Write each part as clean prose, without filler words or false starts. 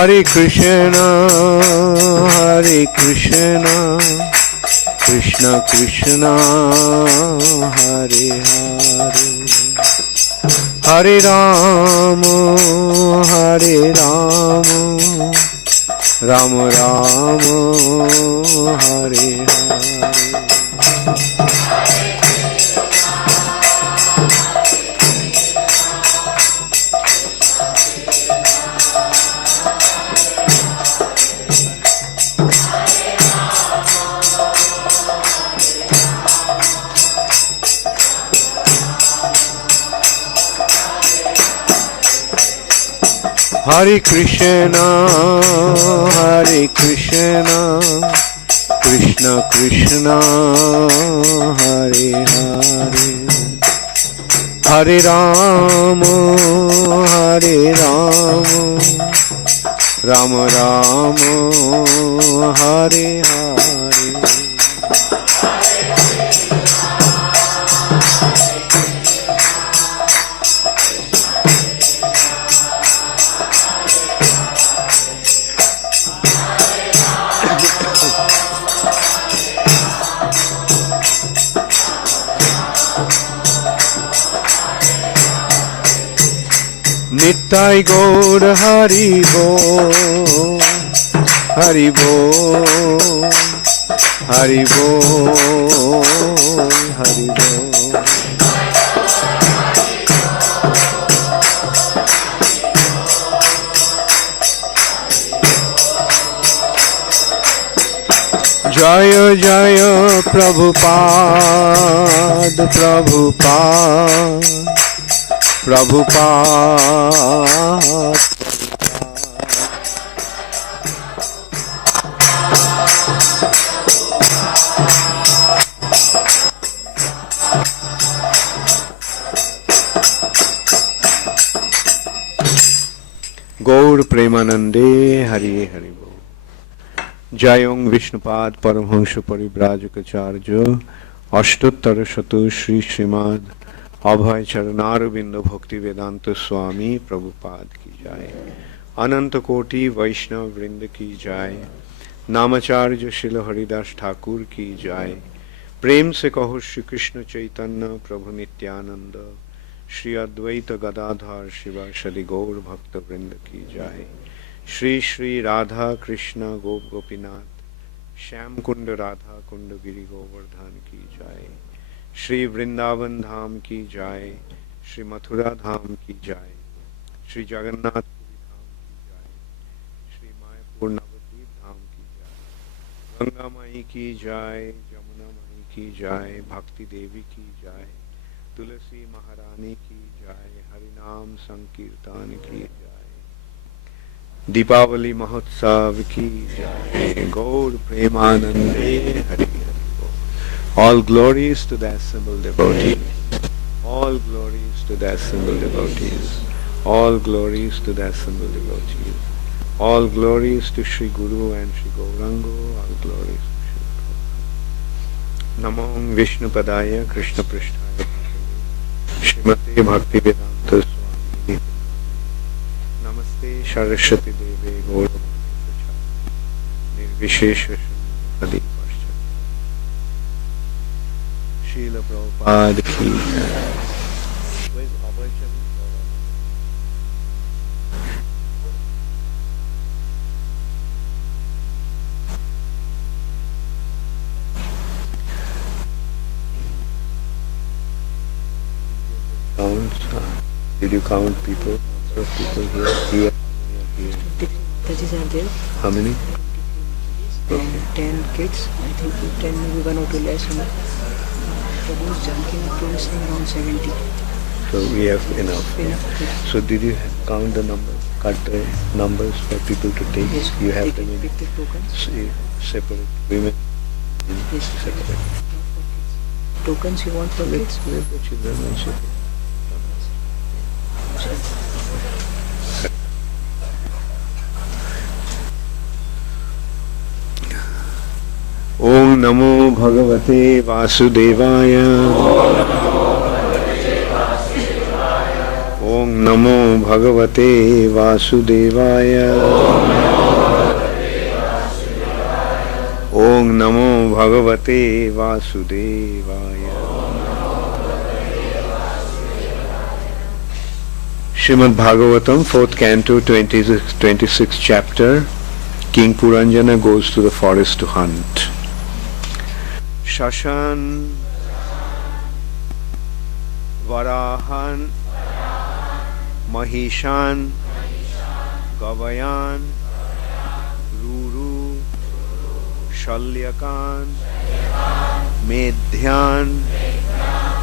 Hare Krishna, Krishna Krishna, Hare Hare, Hare Rama, Rama Rama, Hare Hare. Hare Krishna, Krishna Krishna, Hare Hare, Hare Rama, Rama Rama, Hare Hare. Nittai Gaur Hari Bo, Hari Bo, Hari Bo, Hari Bo. Jaya Jaya Prabhupada, Prabhupada. Gaur Premanande, Hari Hari Bo. Jayong Vishnupad Paramhansha Parivrajakacarya Ashtotara Shatu Shri Srimad Abhay Charanarvindo Bhakti Vedanta Swami Prabhupada ki jai. Ananta Koti Vaishnav Vrinda ki jai. Namacharya Srila Haridas Thakur ki jai. Prem se kaho Shri Krishna Chaitanya Prabhu Nityananda Shri Advaita Gadadhar Shiva Shadi Gaur Bhakta Vrinda ki jai. Shri Shri Radha Krishna Gop Gopinath Shyam Kunda Radha Kunda Giri Govardhan ki jai. Shri Vrindavan Dham ki jai, Shri Mathura Dham ki jai, Shri Jagannath Puri Dham ki jai, Shri Mayapur Navadvip Dham ki jai, Ganga Mai ki jai, Jamuna Mai ki jai, Bhakti Devi ki jai, Tulasi Maharani ki jai, Harinam Sankirtan ki jai, Deepavali Mahotsav ki jai, Gaur Premanande, Hari Hari. All glories to the assembled devotees. All glories to the assembled devotees. All glories to the assembled devotees. All glories to Sri Guru and Sri Gaurango. All glories to Sri Guru. Namo Vishnu Padaya Krishna Prishtaya Srimate Bhakti Vedanta Swami Namaste Saraswati Deve Gauravani Nirvishesha Srimad Srila Prabhupada ki Did you count people? Number of people here? That are there. How many? And 10 kids. I think 10, maybe 1 or 2 less. Prabhu's Janki is around 70. So we have enough. So did you count the number? Cut the numbers for people to take? Yes. You have them in the tokens. Separate women. Yes. Separate. Tokens you want for kids? We have the children also. Om Namo Bhagavate Vasudevaya. Om नमो भगवते वासुदेवाय ओम नमो भगवते वासुदेवाय। Srimad Bhagavatam, 4th canto, 26th chapter. King Puranjana goes to the forest to hunt. Shashan Varahan Mahishan Gavayan Ruru Shalyakan Medhyan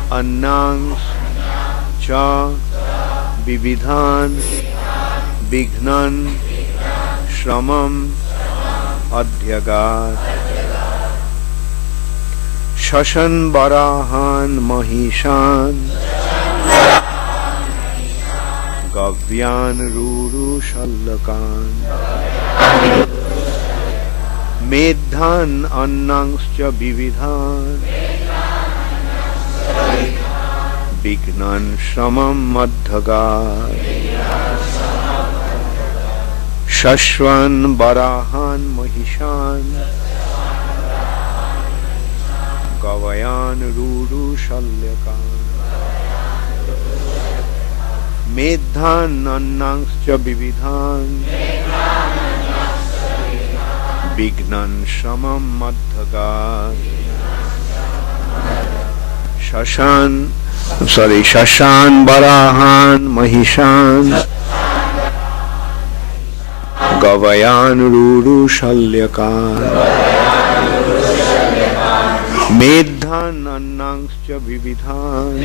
Annang Cha Vividhan Bignan Shramam Adhyagat Shashan Barahan Mahishan Gavyan Ruru Shallakan Medhan Annangscha Vividhan Bignan Shramam Adhyagat Shashwan Barahan Mahishan Gavayan Ruru Shalyakan Medhan Annangscha Vividhan Bignan Shramam Adhyagat Shashan Barahan Mahishan Gavayan Ruru Shalyakan Medhan Annangscha Vividhan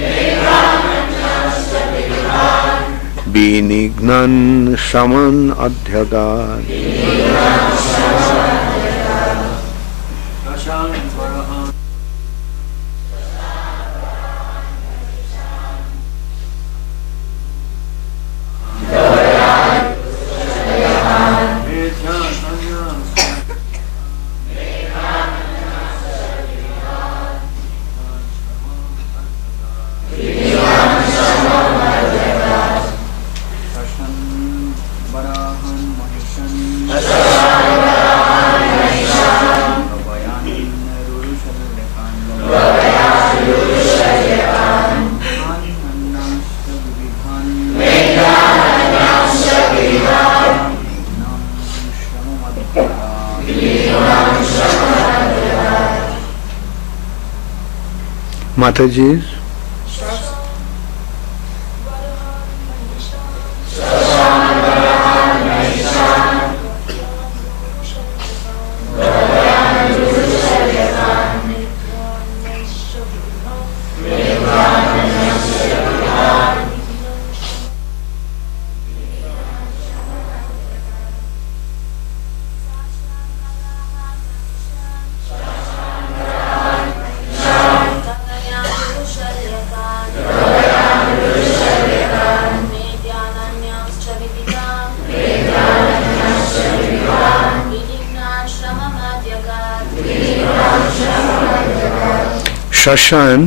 Binignan Shaman Adhyagat Mataji's Shashan,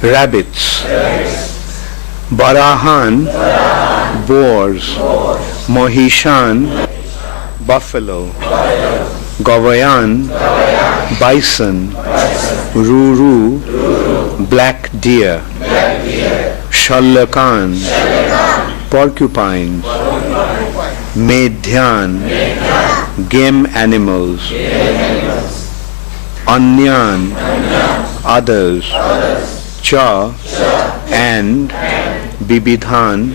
rabbits. Barahan, boars. Mahishan, buffalo. Gavayan, bison. Ruru, black deer. Shallakan, porcupines. Medhyan, game animals. Anyan, others. Cha, and. Bibidhan,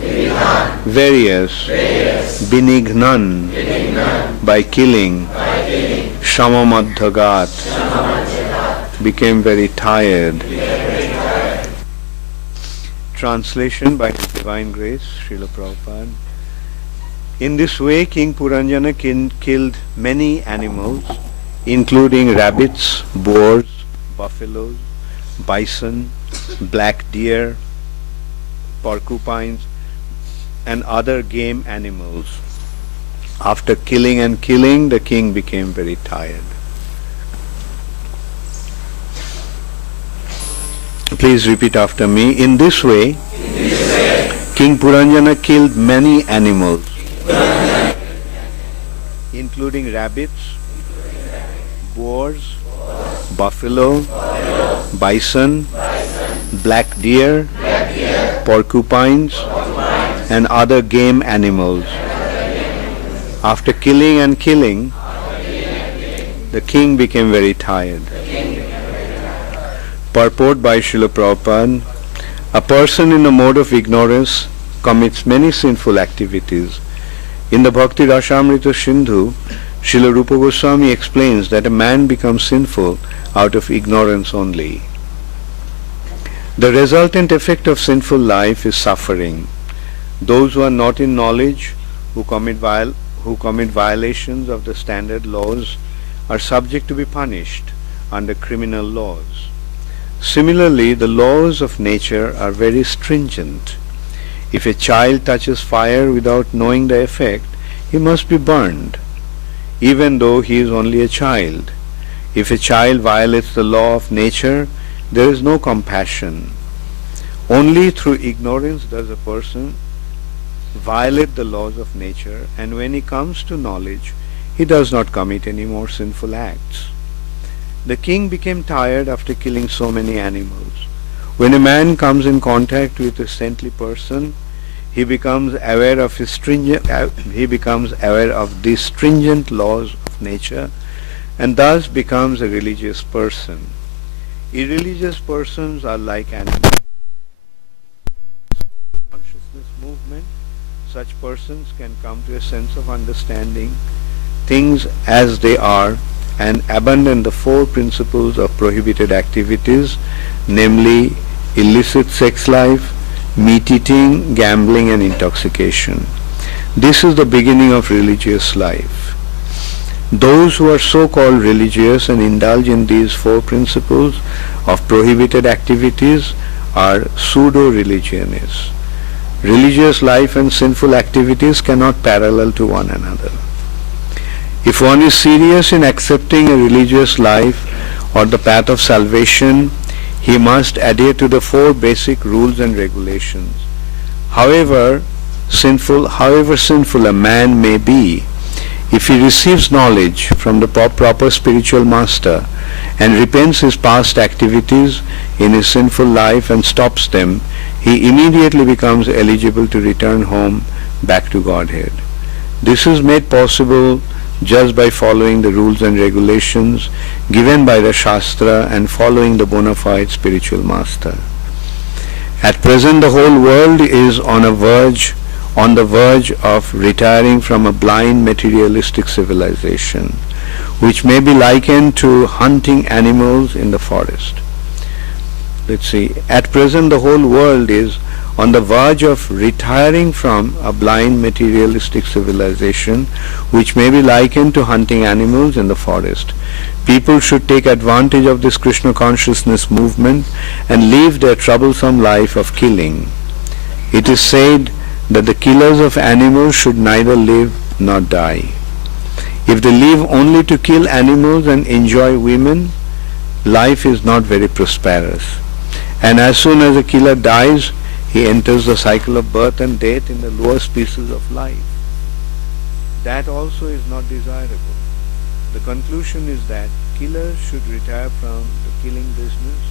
various. Binignan, by killing. Shamamadhyagat, became very tired. Translation by His Divine Grace, Srila Prabhupada. In this way, King Puranjana killed many animals, including rabbits, boars, buffaloes, bison, black deer, porcupines, and other game animals. After killing and killing, the king became very tired. Please repeat after me. In this way, King Puranjana killed many animals, including rabbits, boars, buffalo, bison, black deer, porcupines, and other game animals. After killing and killing, the king became very tired. Purport by Srila Prabhupada: a person in a mode of ignorance commits many sinful activities. In the Bhakti Rasamrita Sindhu, Srila Rupa Goswami explains that a man becomes sinful out of ignorance only. The resultant effect of sinful life is suffering. Those who are not in knowledge, who commit violations of the standard laws, are subject to be punished under criminal laws. Similarly, the laws of nature are very stringent. If a child touches fire without knowing the effect, he must be burned, even though he is only a child. If a child violates the law of nature, there is no compassion. Only through ignorance does a person violate the laws of nature, and when he comes to knowledge, he does not commit any more sinful acts. The king became tired after killing so many animals. When a man comes in contact with a saintly person, he becomes aware of these stringent laws of nature, and thus becomes a religious person. Irreligious persons are like animals. Consciousness movement, such persons can come to a sense of understanding things as they are and abandon the four principles of prohibited activities, namely illicit sex life, meat eating, gambling, and intoxication. This is the beginning of religious life. Those who are so-called religious and indulge in these four principles of prohibited activities are pseudo-religionists. Religious life and sinful activities cannot parallel to one another. If one is serious in accepting a religious life or the path of salvation, he must adhere to the four basic rules and regulations. However sinful a man may be, if he receives knowledge from the proper spiritual master and repents his past activities in his sinful life and stops them, he immediately becomes eligible to return home back to Godhead. This is made possible just by following the rules and regulations given by the Shastra and following the bona fide spiritual master. At present, the whole world is on the verge of retiring from a blind materialistic civilization, which may be likened to hunting animals in the forest. At present, the whole world is on the verge of retiring from a blind materialistic civilization, which may be likened to hunting animals in the forest. People should take advantage of this Krishna consciousness movement and leave their troublesome life of killing. It is said that the killers of animals should neither live nor die. If they live only to kill animals and enjoy women, life is not very prosperous. And as soon as a killer dies, he enters the cycle of birth and death in the lower species of life. That also is not desirable. The conclusion is that killers should retire from the killing business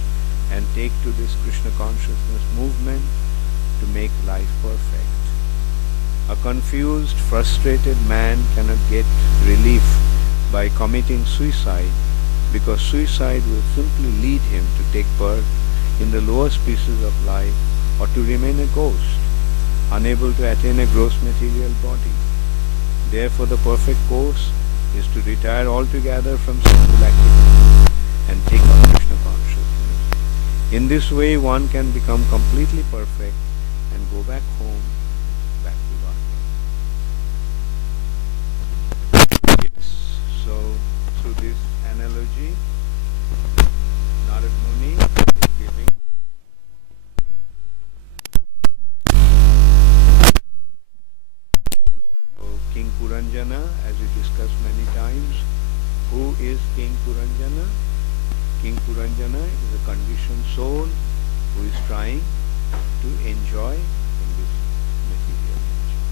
and take to this Krishna consciousness movement to make life perfect. A confused, frustrated man cannot get relief by committing suicide, because suicide will simply lead him to take birth in the lower species of life, or to remain a ghost, unable to attain a gross material body. Therefore, the perfect course is to retire altogether from sinful activity and take up Krishna consciousness. In this way, one can become completely perfect and go back home, back to Godhead. Yes, so through this analogy, Narad Muni is giving King Puranjana, as we discussed many times. Who is King Puranjana? King Puranjana is a conditioned soul who is trying to enjoy in this material nature.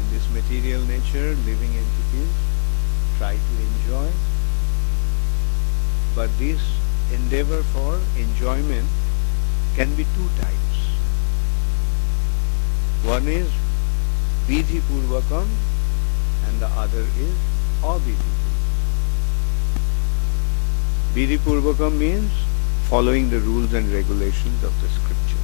In this material nature, living entities try to enjoy, but this endeavor for enjoyment can be two types. One is vidhi purvakam and the other is avidhi purvakam. Vidhi purvakam means following the rules and regulations of the scriptures.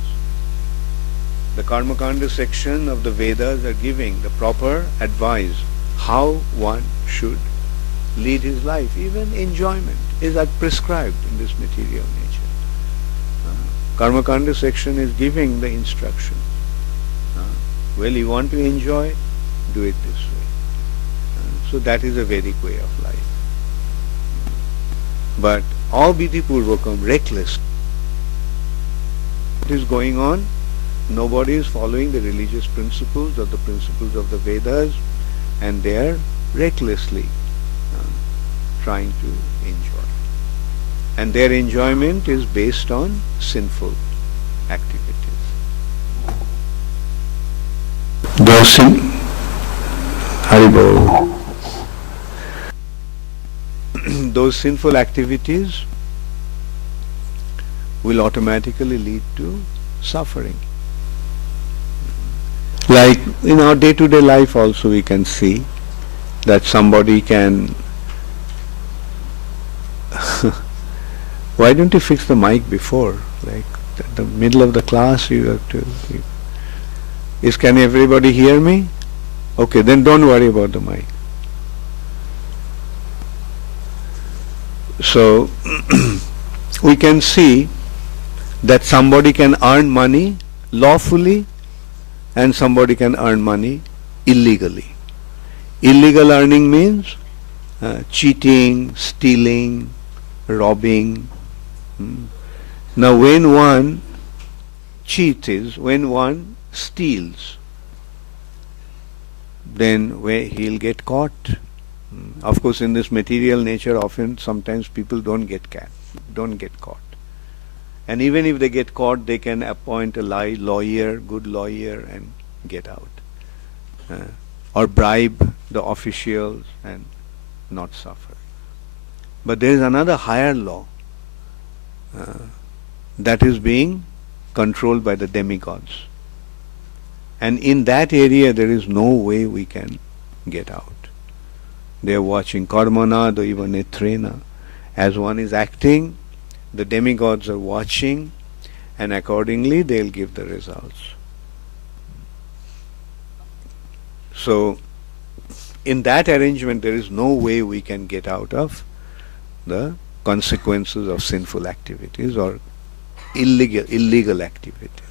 The Karmakanda section of the Vedas are giving the proper advice how one should lead his life. Even enjoyment is prescribed in this material nature. Karmakanda section is giving the instruction. Well, you want to enjoy, do it this way. So that is a Vedic way of life. But avidhi purvakam, reckless. What is going on? Nobody is following the religious principles or the principles of the Vedas, and they are recklessly trying to enjoy. And their enjoyment is based on sinful activities. Those sinful activities will automatically lead to suffering. Like in our day-to-day life also we can see that somebody can why don't you fix the mic before? Like at the middle of the class you have to can everybody hear me? Okay, then don't worry about the mic. So we can see that somebody can earn money lawfully and somebody can earn money illegally. Illegal earning means cheating, stealing, robbing. Now when one cheats is when one steals, then he'll get caught. Of course, in this material nature, often sometimes people don't get caught. And even if they get caught, they can appoint a good lawyer, and get out. Or bribe the officials and not suffer. But there is another higher law that is being controlled by the demigods. And in that area, there is no way we can get out. They are watching karmana daiva netrena. As one is acting, the demigods are watching, and accordingly they'll give the results. So, in that arrangement, there is no way we can get out of the consequences of sinful activities or illegal activities.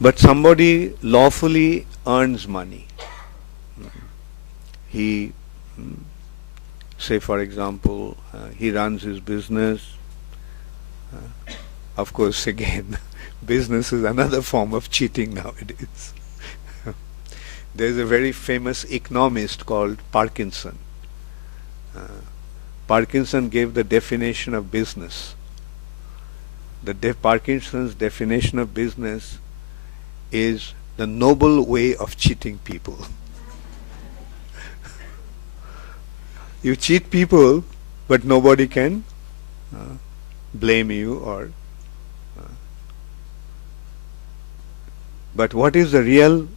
But somebody lawfully earns money. He, say for example, he runs his business. Of course, again, business is another form of cheating nowadays. There is a very famous economist called Parkinson. Parkinson gave the definition of business. Parkinson's definition of business is the noble way of cheating people. You cheat people, but nobody can blame you or. But what is the real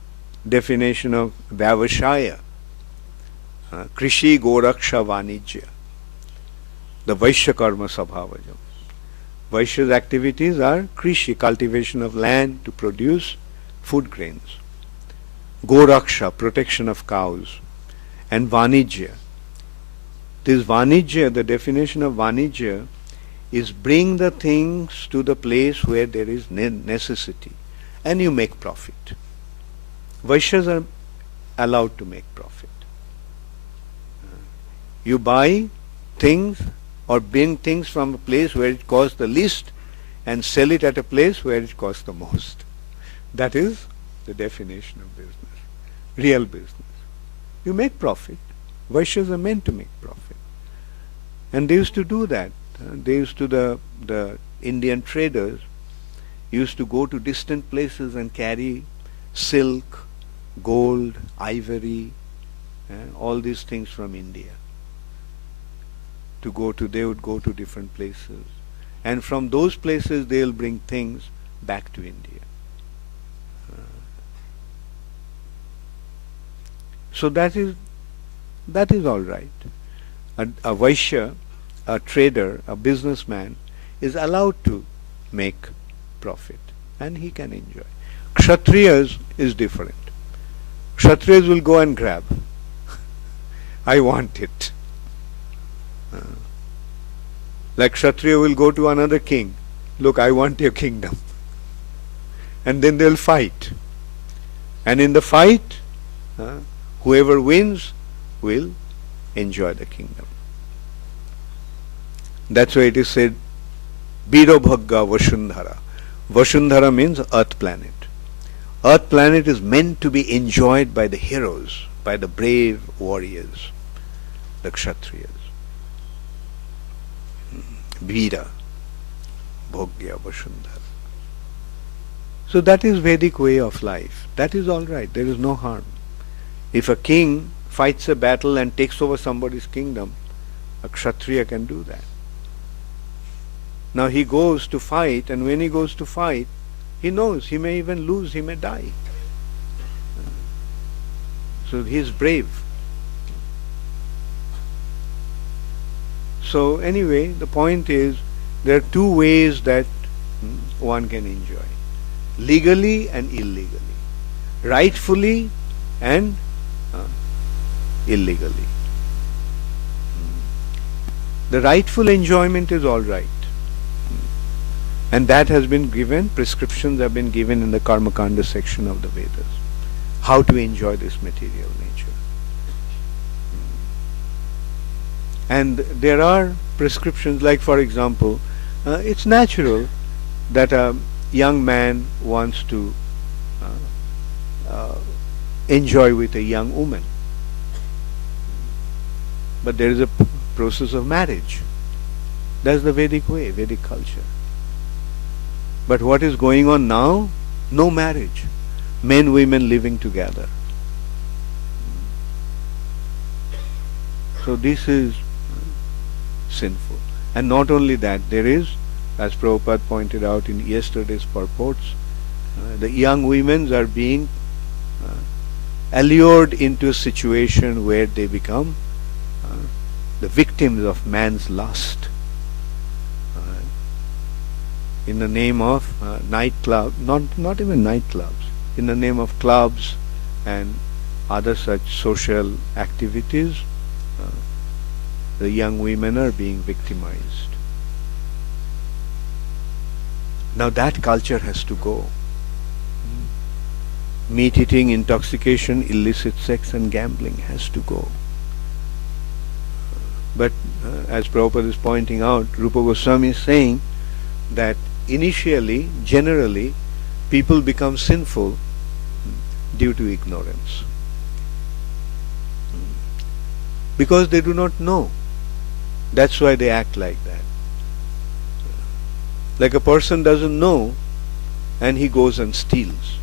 definition of Vyavashaya? Krishi Goraksha Vanijya. The Vaishya Karma Sabhavajam. Vaishya's activities are Krishi, cultivation of land to produce food grains. Goraksha, protection of cows. And Vanijya. This Vanijya, the definition of Vanijya is bring the things to the place where there is necessity and you make profit. Vaishyas are allowed to make profit. You buy things or bring things from a place where it costs the least and sell it at a place where it costs the most. That is the definition of business, real business. You make profit. Vaishyas are meant to make profit. And they used to do that. They used to, the Indian traders used to go to distant places and carry silk, gold, ivory, all these things from India. They would go to different places, and from those places they'll bring things back to India. So that is all right. A Vaishya, a trader, a businessman is allowed to make profit and he can enjoy. Kshatriyas is different. Kshatriyas will go and grab. I want it. Like Kshatriya will go to another king. Look, I want your kingdom. And then they'll fight. And in the fight, whoever wins will enjoy the kingdom. That's why it is said, Biro Bhagga Vashundhara. Vashundhara means earth planet. Earth planet is meant to be enjoyed by the heroes, by the brave warriors, the Kshatriyas. Vira Bhogya Vashundhara. So that is Vedic way of life. That is all right. There is no harm. If a king fights a battle and takes over somebody's kingdom, a Kshatriya can do that. Now he goes to fight, and when he goes to fight, he knows he may even lose, he may die. So he is brave. So anyway, the point is, there are two ways that one can enjoy. Legally and illegally. Rightfully and illegally. The rightful enjoyment is all right. And that has been given, prescriptions have been given in the Karmakanda section of the Vedas. How to enjoy this material nature. And there are prescriptions, like for example, it's natural that a young man wants to enjoy with a young woman. But there is a process of marriage. That's the Vedic way, Vedic culture. But what is going on now? No marriage. Men, women living together. So this is sinful. And not only that, there is, as Prabhupada pointed out in yesterday's purports, the young women are being allured into a situation where they become the victims of man's lust. In the name of nightclub, not even nightclubs, in the name of clubs and other such social activities, the young women are being victimized. Now that culture has to go. Meat eating, intoxication, illicit sex and gambling has to go. But as Prabhupada is pointing out, Rupa Goswami is saying that initially, generally, people become sinful due to ignorance. Because they do not know. That's why they act like that. Like a person doesn't know and he goes and steals.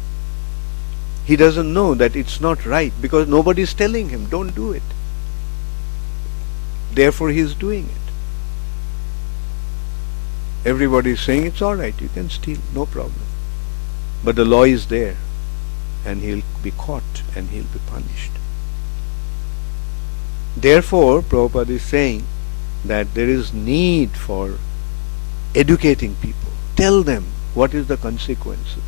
He doesn't know that it's not right because nobody is telling him, don't do it. Therefore he is doing it. Everybody is saying it's all right, you can steal, no problem. But the law is there and he'll be caught and he'll be punished. Therefore, Prabhupada is saying that there is need for educating people. Tell them what is the consequences.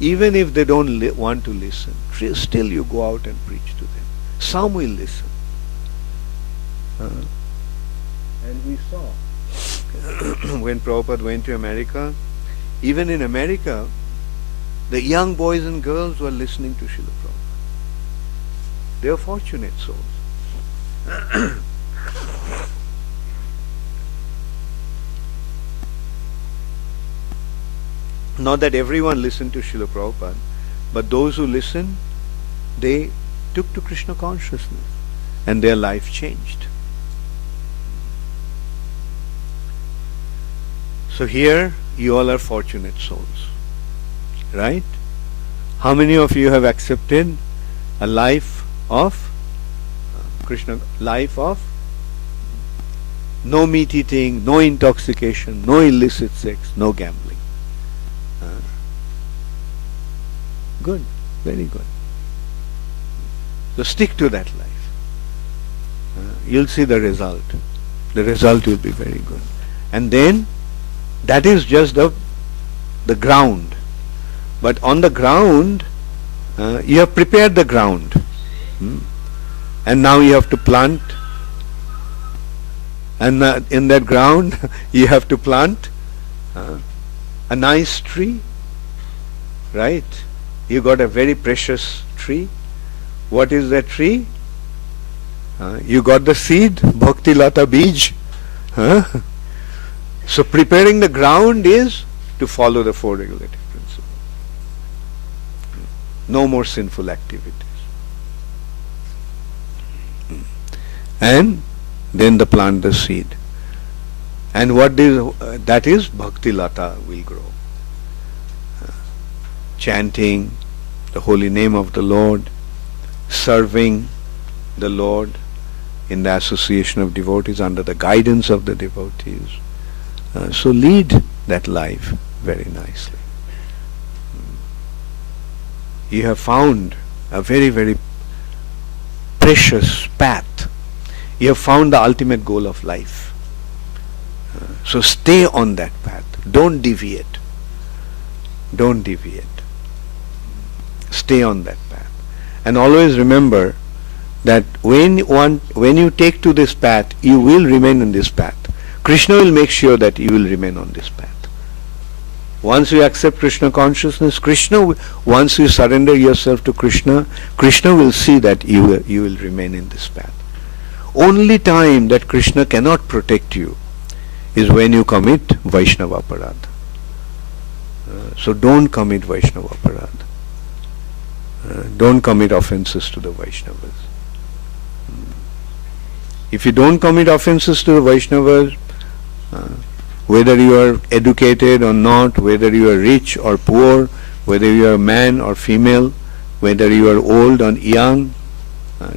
Even if they don't want to listen, still you go out and preach to them. Some will listen. And we saw when Prabhupada went to America, even in America, the young boys and girls were listening to Srila Prabhupada. They are fortunate souls. Not that everyone listened to Srila Prabhupada, but those who listened, they took to Krishna consciousness and their life changed. So So here you all are fortunate souls, right? How many of you have accepted a life of Krishna, life of no meat eating, no intoxication, no illicit sex, no gambling? Good, very good. So stick to that life. You'll see the result. The result will be very good. And then that is just the ground. But on the ground, you have prepared the ground. And now you have to plant. And in that ground, you have to plant a nice tree. Right? You got a very precious tree. What is that tree? You got the seed, Bhakti Lata Bij. So preparing the ground is to follow the four regulative principles. No more sinful activities. And then the plant the seed. And what is that is Bhakti Lata will grow. Chanting the holy name of the Lord, serving the Lord in the association of devotees, under the guidance of the devotees. So lead that life very nicely. You have found a very, very precious path. You have found the ultimate goal of life. So stay on that path. Don't deviate. Don't deviate. Stay on that path. And always remember that when you take to this path, you will remain in this path. Krishna will make sure that you will remain on this path. Once you accept Krishna consciousness, once you surrender yourself to Krishna, Krishna will see that you will remain in this path. Only time that Krishna cannot protect you is when you commit Vaishnava Aparadha. So don't commit Vaishnava Aparadha. Don't commit offenses to the Vaishnavas. If you don't commit offenses to the Vaishnavas, whether you are educated or not, whether you are rich or poor, whether you are man or female, whether you are old or young,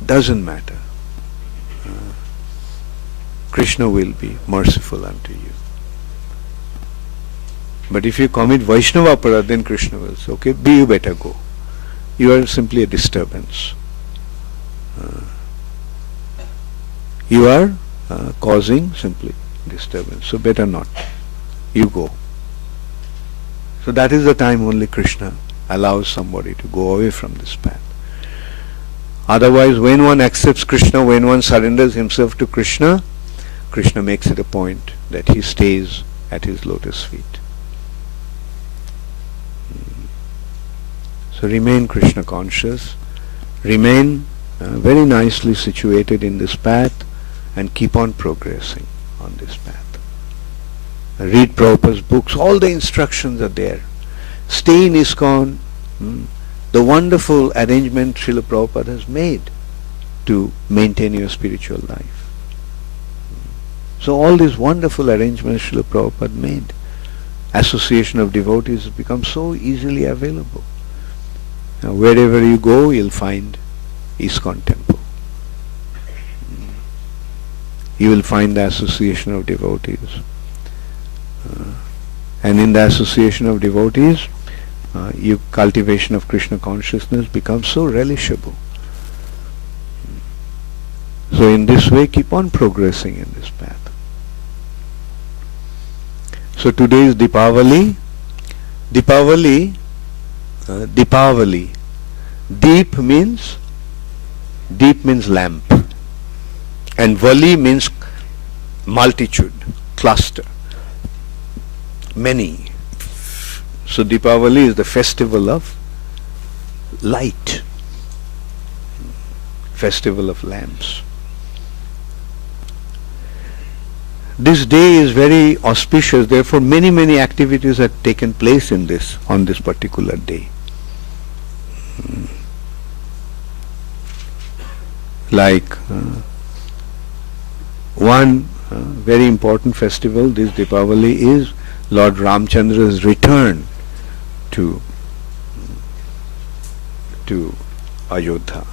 doesn't matter. Krishna will be merciful unto you. But if you commit Vaishnava Aparadha, then Krishna will say, okay, you better go. You are simply a disturbance. You are causing simply disturbance. So better not. You go. So that is the time only Krishna allows somebody to go away from this path. Otherwise, when one accepts Krishna, when one surrenders himself to Krishna, Krishna makes it a point that he stays at his lotus feet. So remain Krishna conscious, remain very nicely situated in this path, and keep on progressing on this path. Read Prabhupada's books, all the instructions are there. Stay in ISKCON, the wonderful arrangement Srila Prabhupada has made to maintain your spiritual life. So all these wonderful arrangements Srila Prabhupada made, association of devotees has become so easily available. Now, wherever you go, you'll find ISKCON temple. You will find the association of devotees. And in the association of devotees, cultivation of Krishna consciousness becomes so relishable. So in this way, keep on progressing in this path. So today is Deepavali. Deepavali. Deep means lamp, and Vali means multitude, cluster, many. So Deepavali is the festival of light, festival of lamps. This day is very auspicious, therefore many activities have taken place on this particular day. Like one very important festival, this Deepavali, is Lord Ramchandra's return to Ayodhya.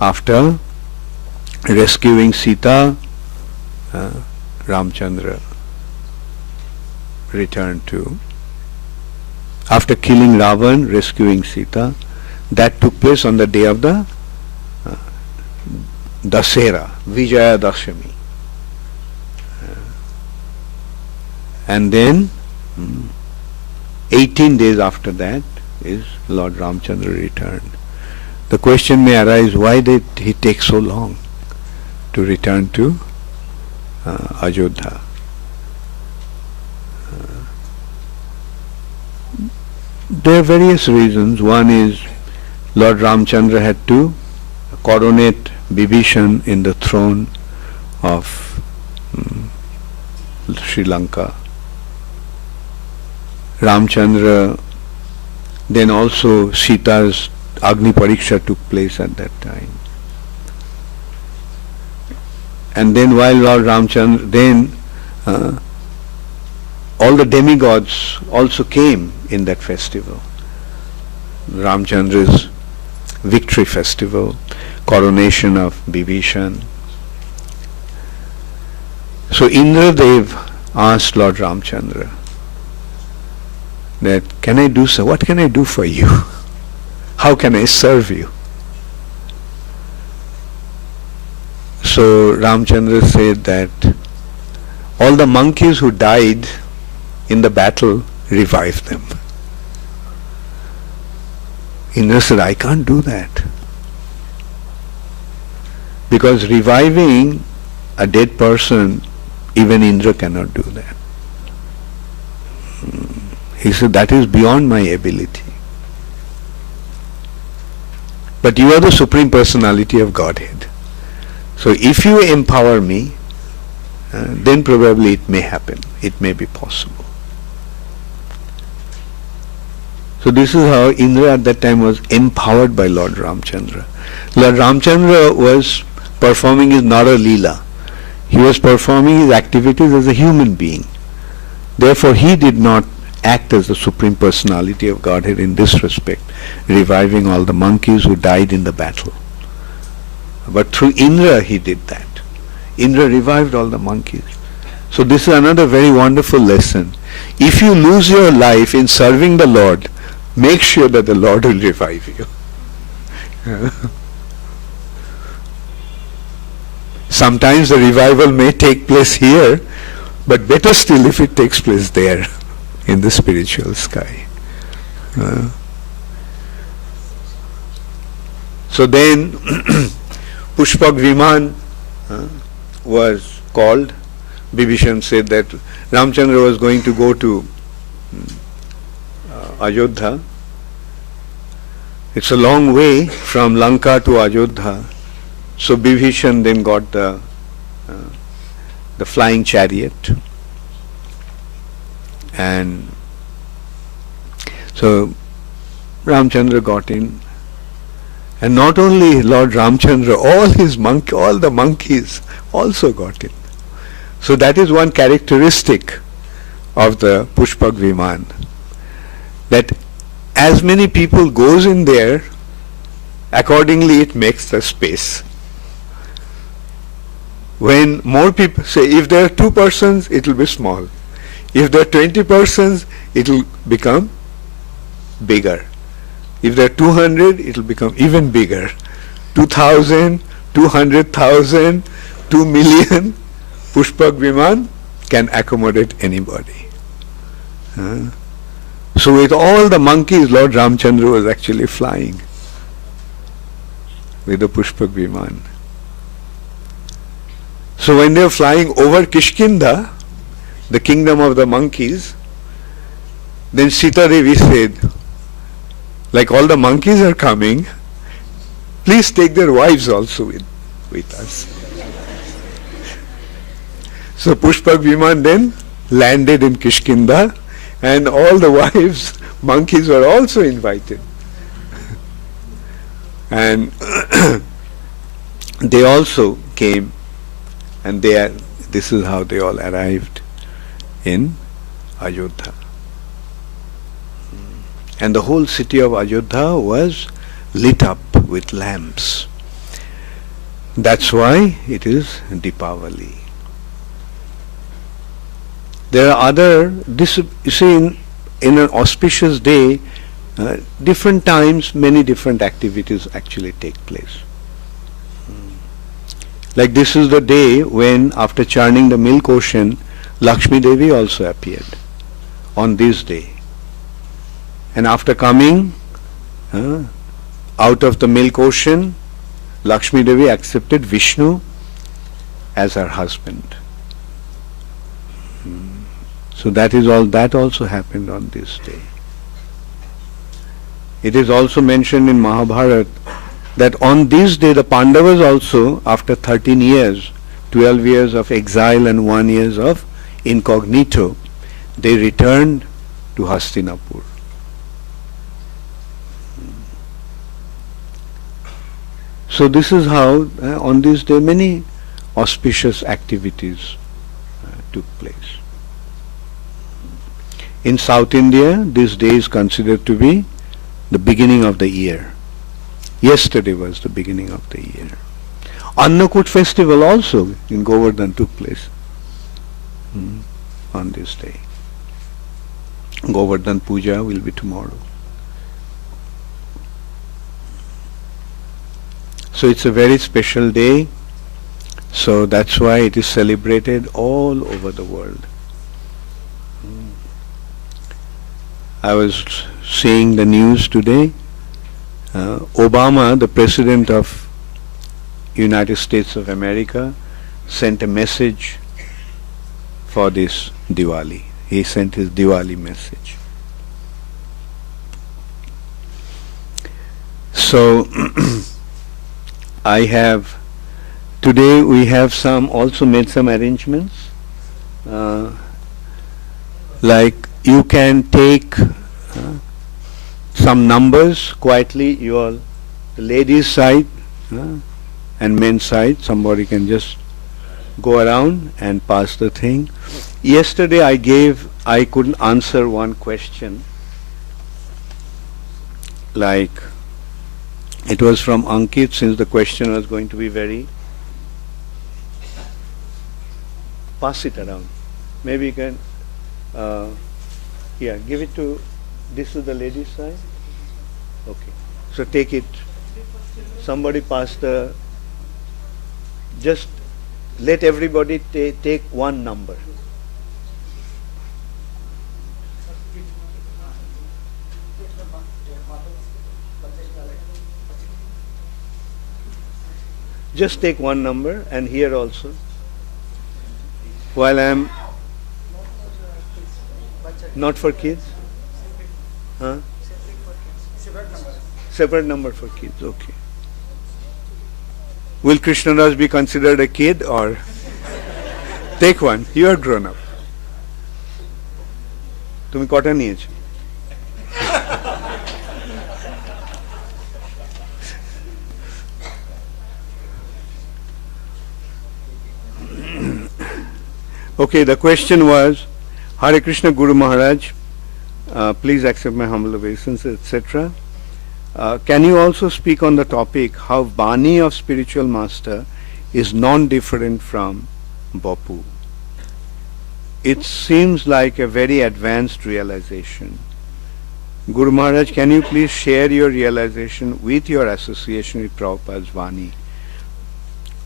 After rescuing Sita, Ramchandra returned to, after killing Ravan, rescuing Sita. That took place on the day of the Dasera, Vijaya Dashami. And then 18 days after that is Lord Ramchandra returned. The question may arise, why did he take so long to return to Ayodhya? There are various reasons. One is Lord Ramchandra had to coronate Bibhishan in the throne of Sri Lanka. Ramchandra, then also Sita's Agni Pariksha took place at that time. And then while Lord Ramchandra, then all the demigods also came in that festival. Ramchandra's victory festival, coronation of Bibhishan. So Indradev asked Lord Ramchandra that, can I do so? What can I do for you? How can I serve you? So Ramchandra said that all the monkeys who died in the battle, revive them. Indra said, I can't do that. Because reviving a dead person, even Indra cannot do that. He said, that is beyond my ability. But you are the Supreme Personality of Godhead. So if you empower me, then probably it may happen. It may be possible. So this is how Indra at that time was empowered by Lord Ramchandra. Lord Ramchandra was performing his Nara Leela. He was performing his activities as a human being. Therefore he did not act as the Supreme Personality of Godhead in this respect, reviving all the monkeys who died in the battle. But through Indra he did that. Indra revived all the monkeys. So this is another very wonderful lesson. If you lose your life in serving the Lord, make sure that the Lord will revive you. Sometimes the revival may take place here, but better still if it takes place there, in the spiritual sky. So then Pushpak Viman was called. Bibhishan said that Ramchandra was going to go to Ayodhya. It's a long way from Lanka to Ayodhya. So Bibhishan then got the flying chariot. And so Ramchandra got in. And not only Lord Ramchandra, all the monkeys also got in. So that is one characteristic of the Pushpak Viman, that as many people goes in there, accordingly it makes the space. When more people, say if there are 2 persons, it will be small. If there are 20 persons, it will become bigger. If there are 200, it will become even bigger. 2,000, 200,000, 2 million, Pushpak Viman can accommodate anybody. So with all the monkeys, Lord Ramchandra was actually flying with the Pushpak Viman. So when they were flying over Kishkinda, the kingdom of the monkeys, then Sita Devi said, like all the monkeys are coming, please take their wives also with us. So Pushpak Viman then landed in Kishkinda, and all the wives, monkeys, were also invited. And they also came, and this is how they all arrived in Ayodhya. And the whole city of Ayodhya was lit up with lamps. That's why it is Deepavali. There are you see, in an auspicious day, different times, many different activities actually take place. Like this is the day when, after churning the milk ocean, Lakshmi Devi also appeared on this day. And after coming out of the milk ocean, Lakshmi Devi accepted Vishnu as her husband. So that also happened on this day. It is also mentioned in Mahabharata that on this day the Pandavas also, after 13 years, 12 years of exile and 1 year of incognito, they returned to Hastinapur. So this is how on this day many auspicious activities took place. In South India, this day is considered to be the beginning of the year. Yesterday was the beginning of the year. Annakut festival also in Govardhan took place on this day. Govardhan Puja will be tomorrow. So it's a very special day. So that's why it is celebrated all over the world. I was seeing the news today. Obama, the President of United States of America, sent a message for this Diwali. He sent his Diwali message. So today we have also made some arrangements. Like you can take some numbers quietly, the ladies side and men's side, somebody can just go around and pass the thing. Yesterday I couldn't answer one question, like it was from Ankit, since the question was going to be very, pass it around. Maybe you can, give it to, this is the ladies side? Okay. So take it, somebody pass just let everybody take one number. Just take one number, and here also. While I am not for kids? Huh? Separate number for kids, okay. Will Krishna Raj be considered a kid or? Take one, you are grown up. তুমি কটা নিয়েছো? Okay, the question was, Hare Krishna Guru Maharaj, please accept my humble obeisance, etc. Can you also speak on the topic how Bani of spiritual master is non-different from Bapu? It seems like a very advanced realization. Guru Maharaj, can you please share your realization with your association with Prabhupada's Vani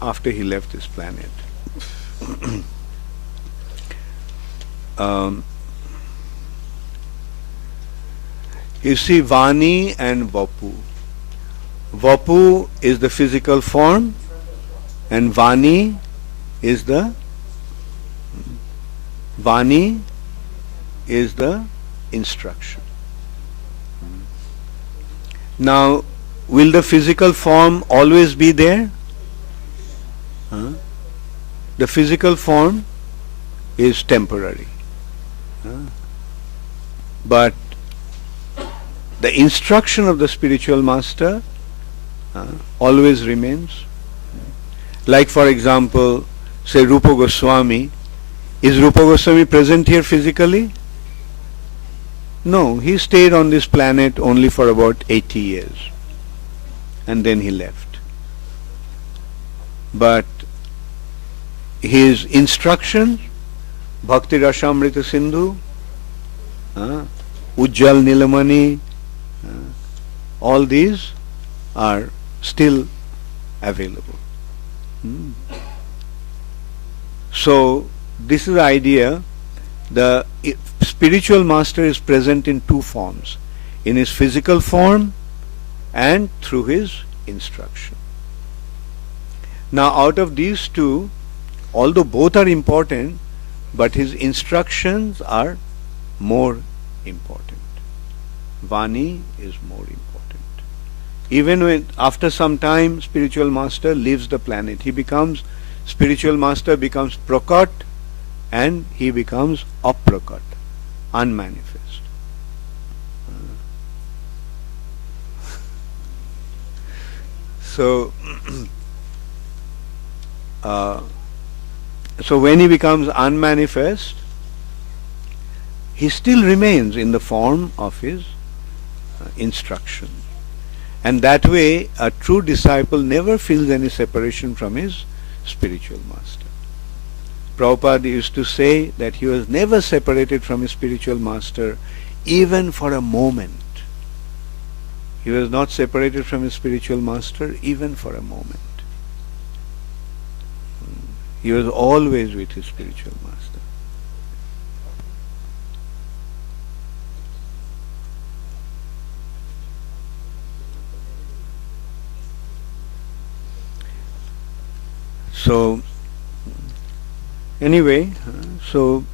after he left this planet? You see, Vani and Vapu. Vapu is the physical form, and Vani is the instruction. Now, will the physical form always be there? The physical form is temporary. But the instruction of the spiritual master always remains. Like, for example, say Rupa Goswami, Is Rupa Goswami present here physically? No, he stayed on this planet only for about 80 years and then he left. But his instructions, Bhakti Rasamrita Sindhu, Ujjal Nilamani, all these are still available. So this is the idea. The spiritual master is present in two forms, in his physical form and through his instruction. Now out of these two, although both are important, but his instructions are more important. Vani is more important. Even when after some time spiritual master leaves the planet, spiritual master becomes prakat and he becomes aprakat, unmanifest. So when he becomes unmanifest, he still remains in the form of his instruction. And that way, a true disciple never feels any separation from his spiritual master. Prabhupada used to say that he was never separated from his spiritual master, even for a moment. He was not separated from his spiritual master, even for a moment. He was always with his spiritual master. So, anyway, so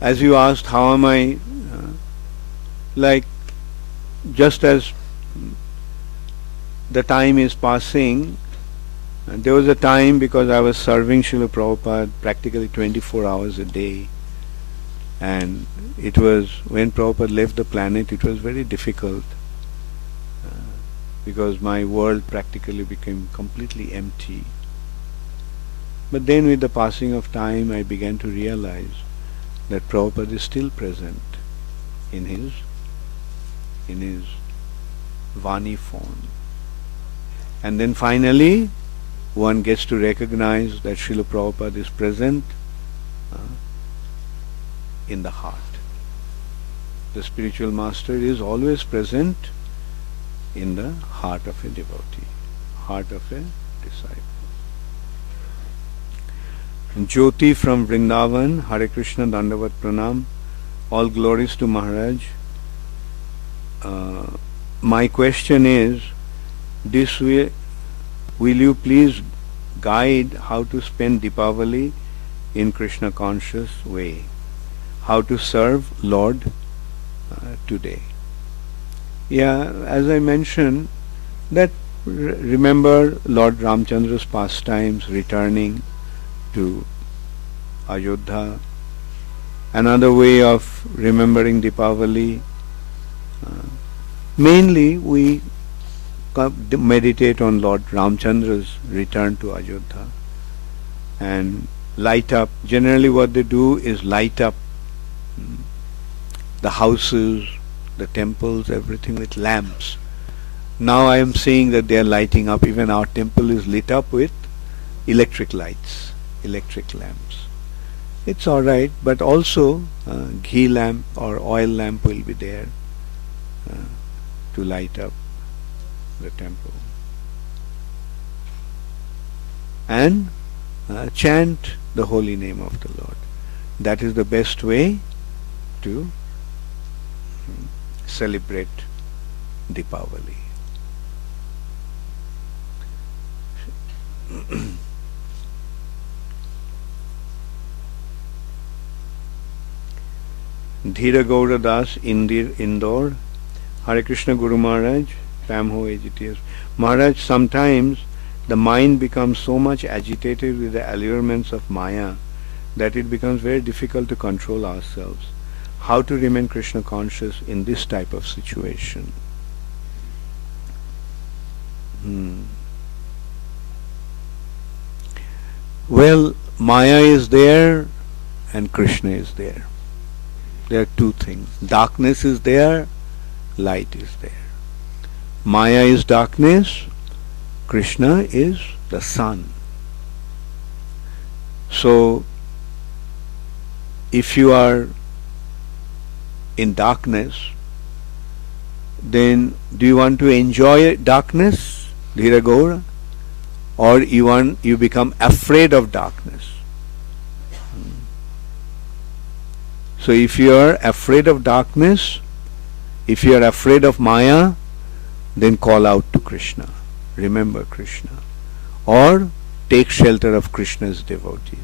as you asked, how am I, like, just as the time is passing, there was a time because I was serving Srila Prabhupada practically 24 hours a day, and it was, when Prabhupada left the planet, it was very difficult because my world practically became completely empty. But then with the passing of time, I began to realize that Prabhupada is still present in his Vani form. And then finally, one gets to recognize that Srila Prabhupada is present in the heart. The spiritual master is always present in the heart of a devotee, heart of a disciple. Jyoti from Vrindavan, Hare Krishna, Dandavat Pranam, all glories to Maharaj. My question is, this way, will you please guide how to spend Deepavali in Krishna conscious way? How to serve Lord today? Yeah, as I mentioned, that remember Lord Ramchandra's pastimes, returning to Ayodhya. Another way of remembering Deepavali, mainly we meditate on Lord Ramchandra's return to Ayodhya and light up. Generally what they do is light up the houses, the temples, everything with lamps. Now I am seeing that they are lighting up, even our temple is lit up with electric lights, electric lamps. It's alright, but also ghee lamp or oil lamp will be there to light up the temple. And chant the holy name of the Lord. That is the best way to celebrate Deepavali. Dhira Gaura Das, Indore. Hare Krishna Guru Maharaj, Pamho AGTS. Maharaj, sometimes the mind becomes so much agitated with the allurements of Maya that it becomes very difficult to control ourselves. How to remain Krishna conscious in this type of situation? Well, Maya is there and Krishna is there. There are two things. Darkness is there, light is there. Maya is darkness, Krishna is the sun. So, if you are in darkness, then do you want to enjoy darkness, Dhira Gaura? Or you become afraid of darkness? So if you are afraid of darkness, if you are afraid of Maya, then call out to Krishna. Remember Krishna. Or take shelter of Krishna's devotees.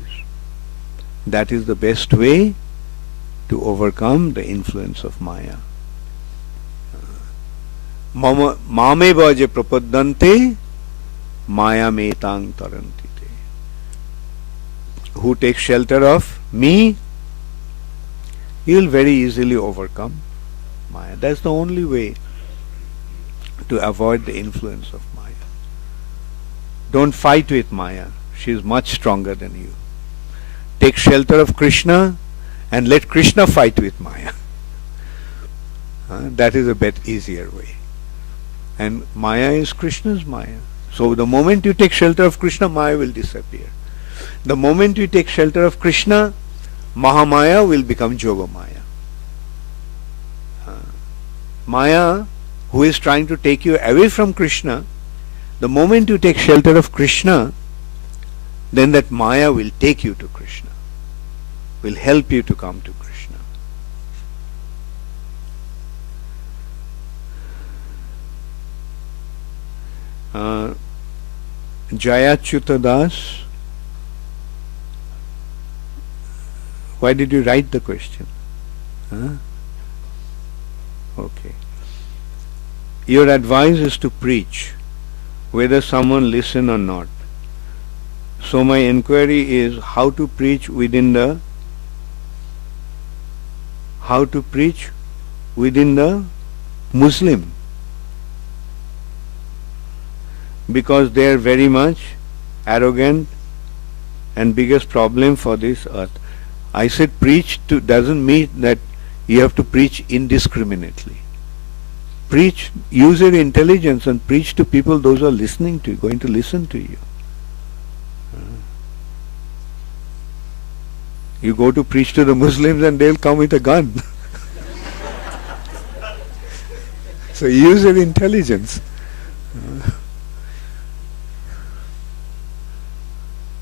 That is the best way to overcome the influence of Maya. Mame bhaje prapaddante Maya metang tarantite. Who takes shelter of me, he will very easily overcome Maya. That's the only way to avoid the influence of Maya. Don't fight with Maya. She is much stronger than you. Take shelter of Krishna and let Krishna fight with Maya. That is a bit easier way. And Maya is Krishna's Maya. So the moment you take shelter of Krishna, Maya will disappear. The moment you take shelter of Krishna, Mahamaya will become Yogamaya. Maya, who is trying to take you away from Krishna, the moment you take shelter of Krishna, then that Maya will take you to Krishna, will help you to come to Krishna. Jayachyuta Das, why did you write the question? Okay. Your advice is to preach, whether someone listen or not. So my inquiry is how to preach within the Muslim, because they are very much arrogant and biggest problem for this earth. I said preach to doesn't mean that you have to preach indiscriminately. Preach, use your intelligence and preach to people, those who are listening to you, going to listen to you. You go to preach to the Muslims and they'll come with a gun. So use your intelligence.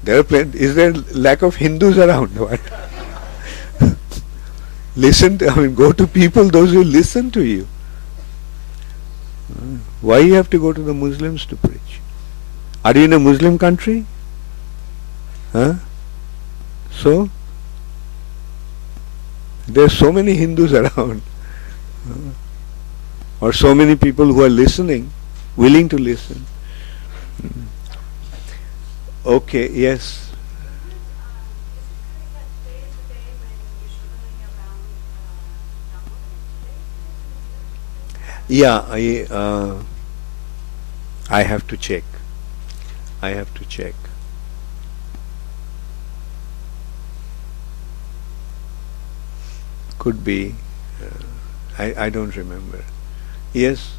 Is there lack of Hindus around? What? Go to people, those who listen to you. Why you have to go to the Muslims to preach? Are you in a Muslim country? So, there are so many Hindus around. Or so many people who are listening, willing to listen. Okay, yes. Yeah, I have to check. Could be. I don't remember. Yes.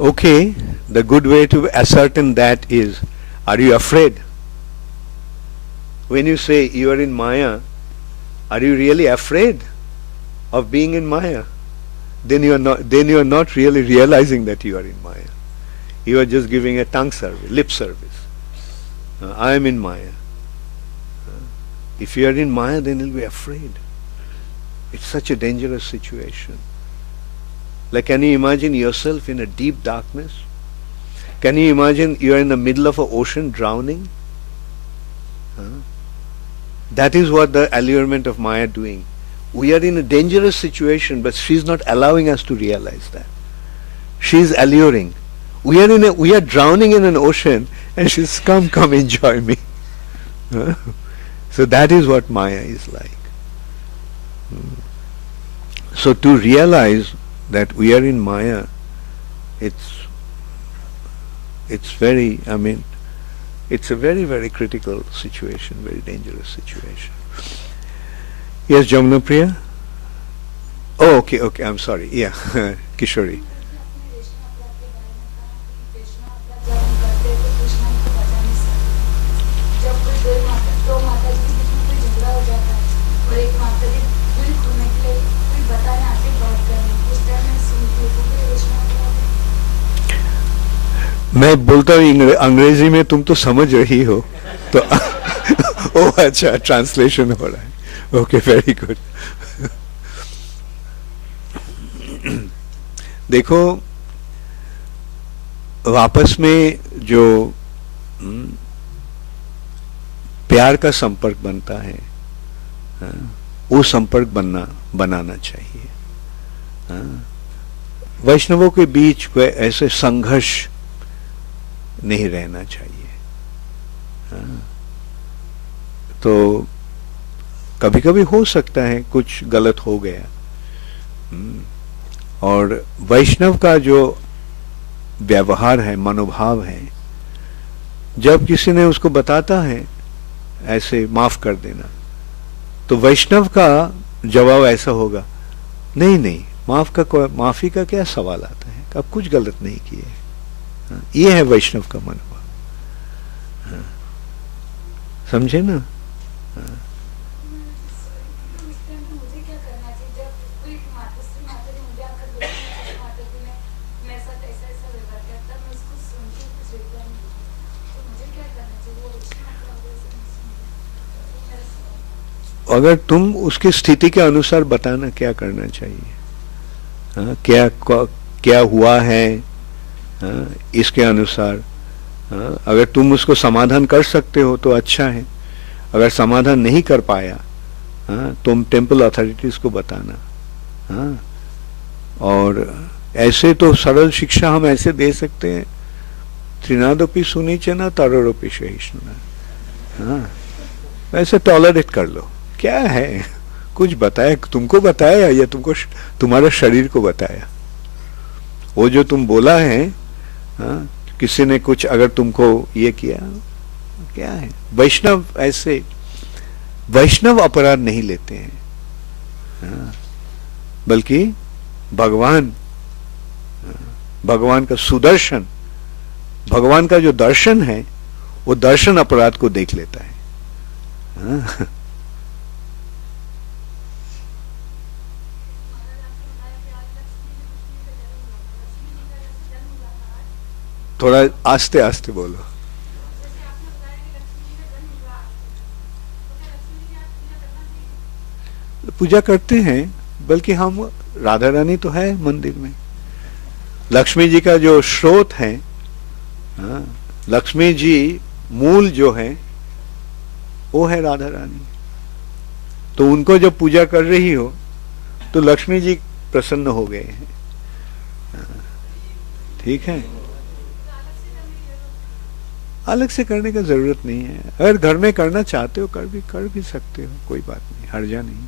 Okay, the good way to ascertain that is, are you afraid? When you say you are in Maya, are you really afraid of being in Maya? Then you are not really realizing that you are in Maya. You are just giving a tongue service, lip service. I am in Maya. If you are in Maya, then you'll be afraid. It's such a dangerous situation. Like, can you imagine yourself in a deep darkness? Can you imagine you are in the middle of an ocean drowning? That is what the allurement of Maya doing. We are in a dangerous situation, but she's not allowing us to realize that. She's alluring. We are drowning in an ocean, and she's come enjoy me. So that is what Maya is like. So to realize that we are in Maya, it's very, I mean, it's a very, very critical situation, very dangerous situation. Yes, Jamuna Priya? Oh, okay, okay, I'm sorry. Yeah, Kishori. मैं बोलता हूँ अंग्रेजी में, तुम तो समझ रही हो तो ओ अच्छा, ट्रांसलेशन हो रहा है. Okay, very good. देखो, वापस में जो प्यार का संपर्क बनता है, वो संपर्क बनाना चाहिए. वैष्णवों के बीच कोई ऐसे संघर्ष नहीं रहना चाहिए. तो कभी कभी हो सकता है कुछ गलत हो गया, और वैष्णव का जो व्यवहार है, मनोभाव है, जब किसी ने उसको बताता है ऐसे माफ कर देना, तो वैष्णव का जवाब ऐसा होगा, नहीं नहीं, माफी का क्या सवाल आता है, अब कुछ गलत नहीं किए. ये है वैष्णव का मनोभाव. समझे ना? अगर तुम उसकी स्थिति के अनुसार बताना क्या करना चाहिए, क्या हुआ है, इसके अनुसार. अगर तुम उसको समाधान कर सकते हो तो अच्छा है. अगर समाधान नहीं कर पाया, तुम टेम्पल अथॉरिटीज को बताना. और ऐसे तो सरल शिक्षा हम ऐसे दे सकते हैं, त्रिनादोपि सुनीचना तरोरोपि सहिष्णुना. वैसे टॉलरेट कर लो, क्या है, कुछ बताया, तुमको बताया या तुमको तुम्हारे शरीर को बताया. वो जो तुम बोला है, किसी ने कुछ अगर तुमको ये किया, क्या है. वैष्णव ऐसे, वैष्णव अपराध नहीं लेते हैं, बल्कि भगवान का सुदर्शन, भगवान का जो दर्शन है, वो दर्शन अपराध को देख लेता है. थोड़ा आस्ते आस्ते बोलो. पूजा करते हैं, बल्कि हम, राधा रानी तो है मंदिर में. लक्ष्मी जी का जो स्रोत है, लक्ष्मी जी मूल जो है, वो है राधा रानी. तो उनको जब पूजा कर रही हो तो लक्ष्मी जी प्रसन्न हो गए हैं. ठीक है, अलग से करने का जरूरत नहीं है. अगर घर में करना चाहते हो कर भी सकते हो, कोई बात नहीं, हर्जा नहीं.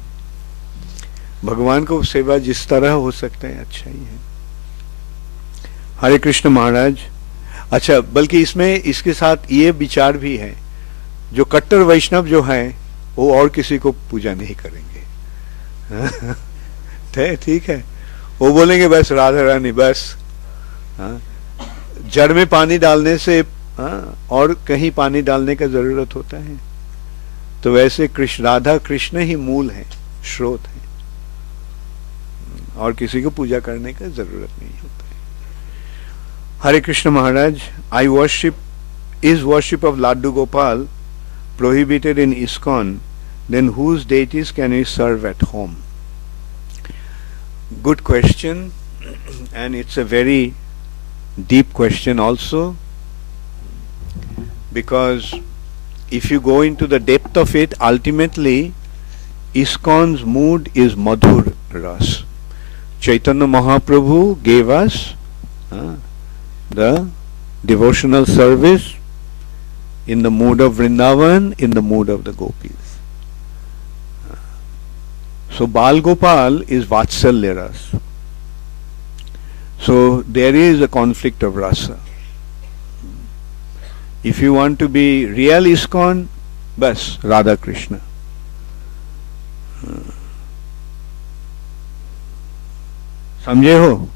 भगवान को सेवा जिस तरह हो सकता है अच्छा ही है. हरे कृष्ण महाराज. अच्छा, बल्कि इसमें इसके साथ ये विचार भी है, जो कट्टर वैष्णव जो है वो और किसी को पूजा नहीं करेंगे. ठीक है, वो बोलेंगे बस राधा रानी बस. जड़ में पानी डालने से और कहीं पानी डालने का जरूरत होता है. तो वैसे कृष्ण, राधा कृष्ण ही मूल है, स्रोत है, और किसी को पूजा करने का जरूरत नहीं होता है. हरे कृष्ण महाराज. I worship, is worship of Laddu Gopal prohibited in ISKCON, then whose deities can we serve at home? Good question, and it's a very deep question also, because if you go into the depth of it, ultimately ISKCON's mood is Madhur Ras. Chaitanya Mahaprabhu gave us the devotional service in the mood of Vrindavan, in the mood of the gopis. So Bal Gopal is Vatsalya Ras. So there is a conflict of rasa. If you want to be real ISKCON, bas Radha Krishna. समझे हो?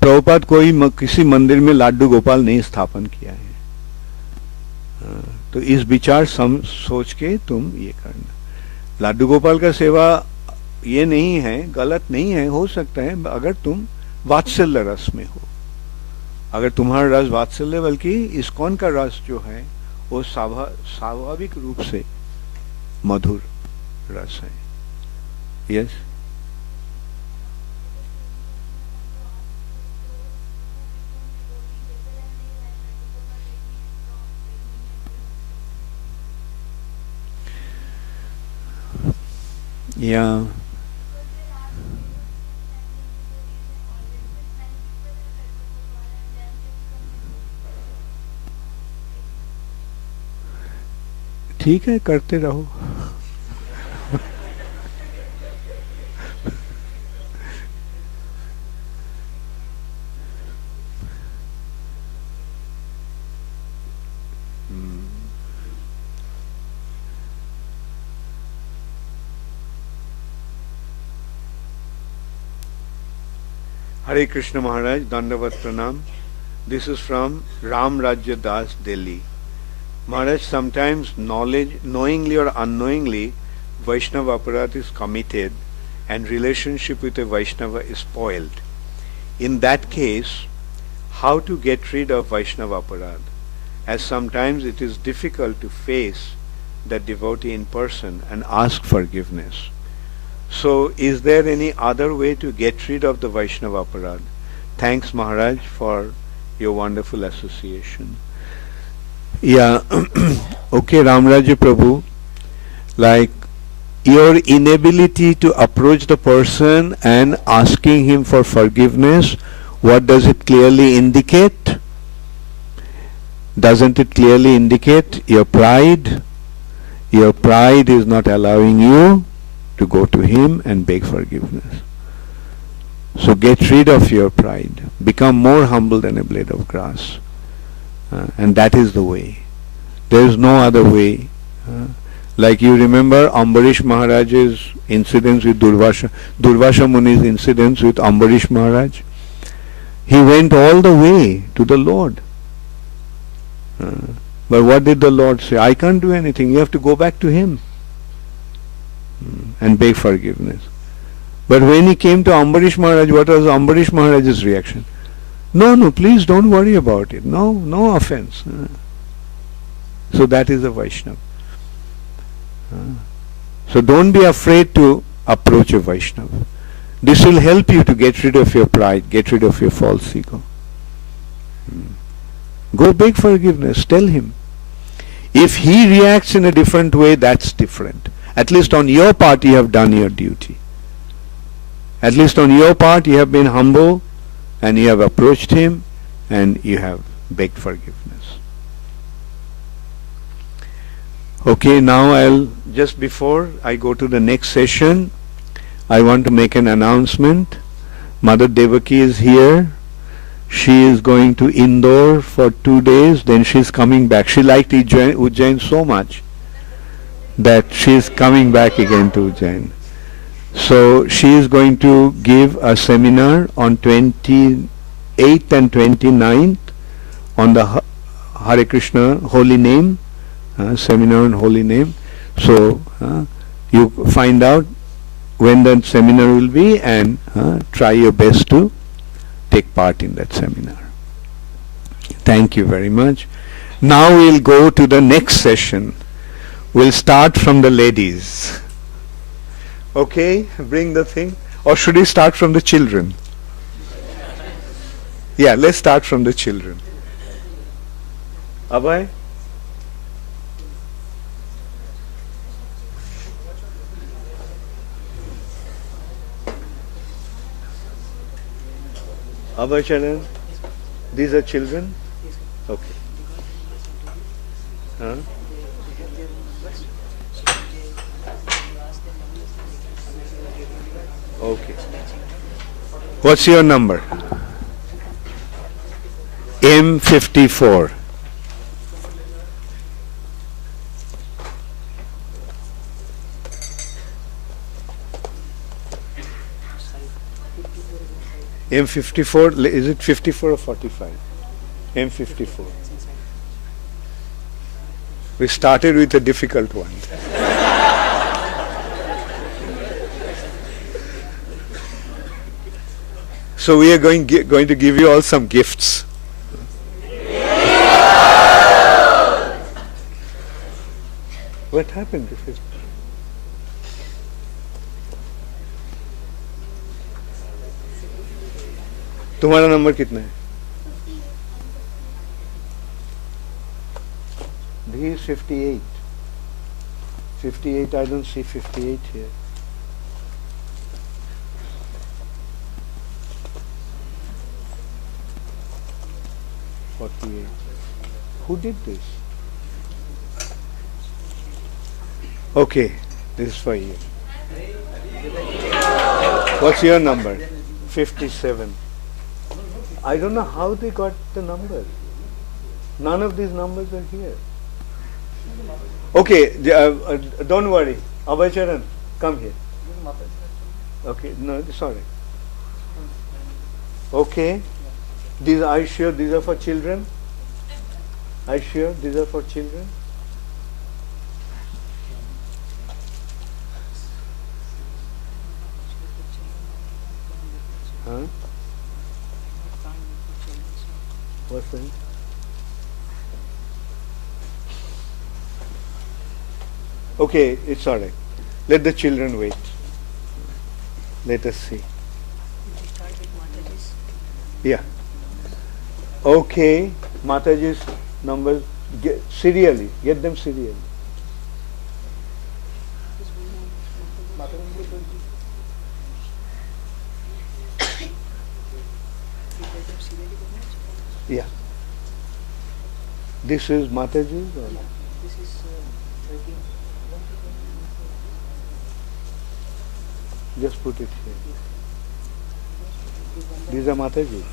प्रभुपाद कोई किसी मंदिर में लाडू गोपाल नहीं स्थापन किया है. तो इस विचार सोच के तुम ये करना. लाडू गोपाल का सेवा ये नहीं है, गलत नहीं है, हो सकता है अगर तुम वात्सल्य रस में हो. अगर तुम्हारा रस वात्सल्य, बल्कि इस्कॉन का रस जो है वो स्वाभाविक रूप से मधुर रस है. यस. Yeah. ठीक है, करते रहो. Hare Krishna Maharaj, Dandavat Pranam. This is from Ram Rajya Das, Delhi. Maharaj, sometimes knowingly or unknowingly, Vaishnava aparat is committed and relationship with a Vaishnava is spoiled. In that case, how to get rid of Vaishnava aparat? As sometimes it is difficult to face the devotee in person and ask forgiveness. So, is there any other way to get rid of the Vaishnava aparad? Thanks, Maharaj, for your wonderful association. Yeah, okay, Ramraja Prabhu, like your inability to approach the person and asking him for forgiveness, what does it clearly indicate? Doesn't it clearly indicate your pride? Your pride is not allowing you to go to him and beg forgiveness. So get rid of your pride. Become more humble than a blade of grass. And that is the way. There is no other way. Like you remember Ambarish Maharaj's incidents with Durvasha Muni's incidents with Ambarish Maharaj. He went all the way to the Lord. But what did the Lord say? I can't do anything. You have to go back to him and beg forgiveness. But when he came to Ambarish Maharaj, what was Ambarish Maharaj's reaction? No, please don't worry about it. No offense. So that is a Vaishnava. So don't be afraid to approach a Vaishnava. This will help you to get rid of your pride, get rid of your false ego. Go beg forgiveness, tell him. If he reacts in a different way, that's different. At least on your part you have done your duty. At least on your part you have been humble and you have approached him and you have begged forgiveness. Okay, now just before I go to the next session, I want to make an announcement. Mother Devaki is here. She is going to Indore for 2 days, then she is coming back. She liked Ujjain so much that she is coming back again to Ujjain. So she is going to give a seminar on 28th and 29th on the Hare Krishna Holy Name, seminar on Holy Name. So you find out when the seminar will be and try your best to take part in that seminar. Thank you very much. Now we'll go to the next session. We'll start from the ladies. Okay, bring the thing. Or should we start from the children? Yeah, let's start from the children. Abhay? Abhay Charan? These are children? Okay. Okay. What's your number? M54. M54, is it 54 or 45? M54. We started with a difficult one. So we are going to give you all some gifts. What happened? तुम्हारा number कितना है? He is 58. 58, I don't see 58 here. Who did this? Okay, this is for you. What's your number? 57. I don't know how they got the numbers. None of these numbers are here. Okay, don't worry. Abhay, come here. Okay, no, sorry. Okay. These, are you sure these are for children? Are you sure these are for children? Huh? What's that? Okay, it's all right. Let the children wait. Let us see. Yeah. Okay, Mataji's numbers, serially, get them serially. Yeah. This is Mataji's? Or? This is 13. Just put it here. These are Mataji's?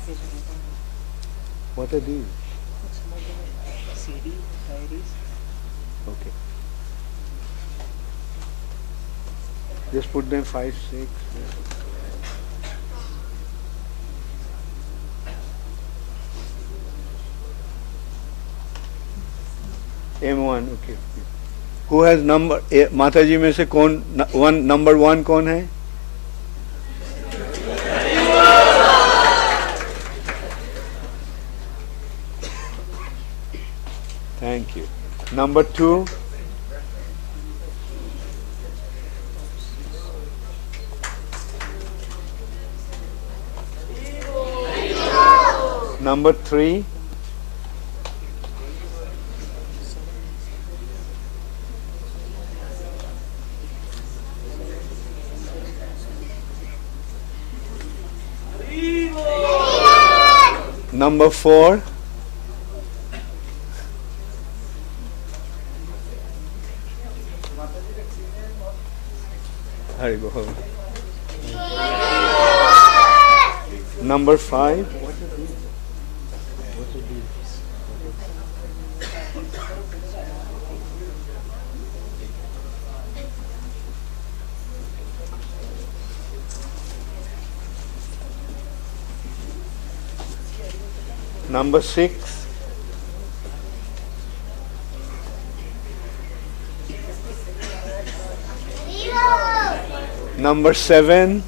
What are these? CD, diaries. Okay. Just put them 5, 6. M1, okay. Who has number? माताजी में से कौन number 1 कौन है? Thank you. Number 2. Number 3. Number 4. Hari Bol. Number 5. What are these? What are these? Number 6. Number 7.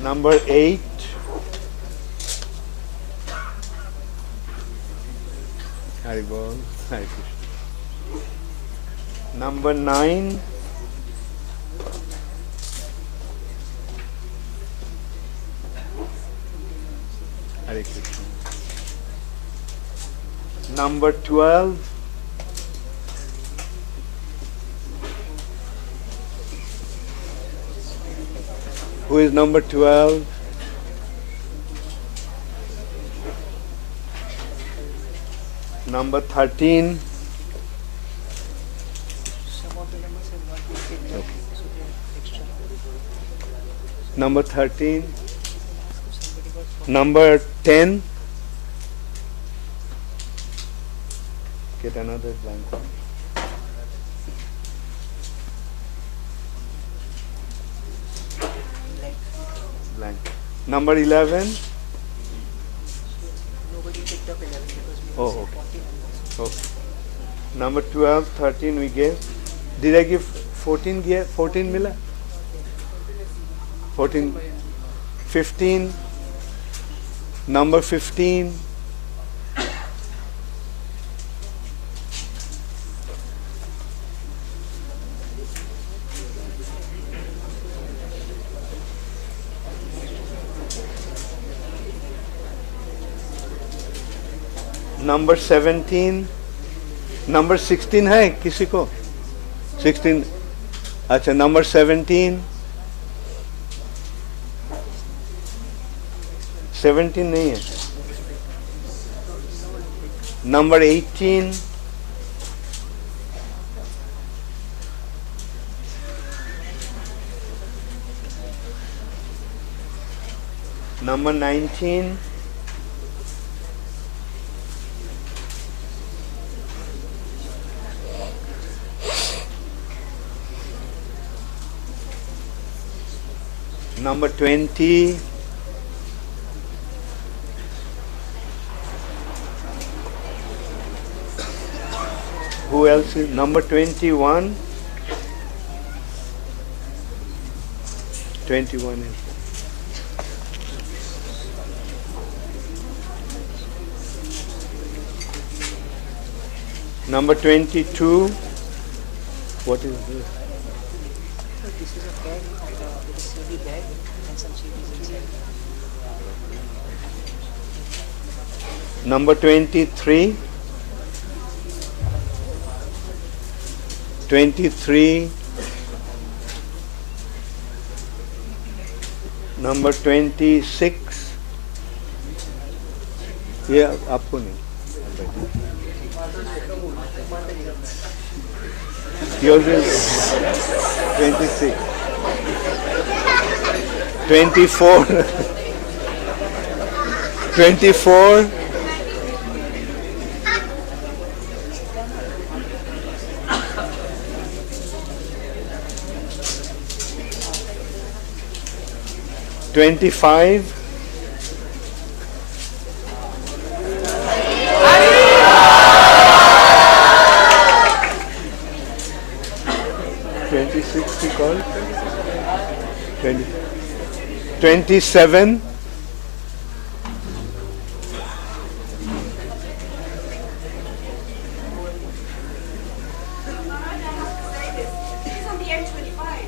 Number 8. Hari Bol. Hari Krishna. Number 9. Hari Krishna. Number 12. Who is number 12? Number 13. Some of the numbers have not been picked up, so they are extra. Number 13. Somebody got from Number 10. Get another blank one. blank. Blank. Number 11. Nobody picked up 11 because we Oh, have okay. 40 numbers. Okay. Number 12, 13 we gave. Did I give 14? 14 mila? 14. 15. Number 15. Number 17. Number 16 है किसी को? 16. अच्छा, number 17. 17 नहीं है. Number 18. Number 19. Number 20. Who else is number 21? 21 is. Number 22. What is this? So this is a bag, with a CD bag and some CDs inside. Number 23. 23. Number 26. Yeah, आपको नहीं. Yours is 26. 24. 24. $25. $26 you call? 20. 27. It's on the M25.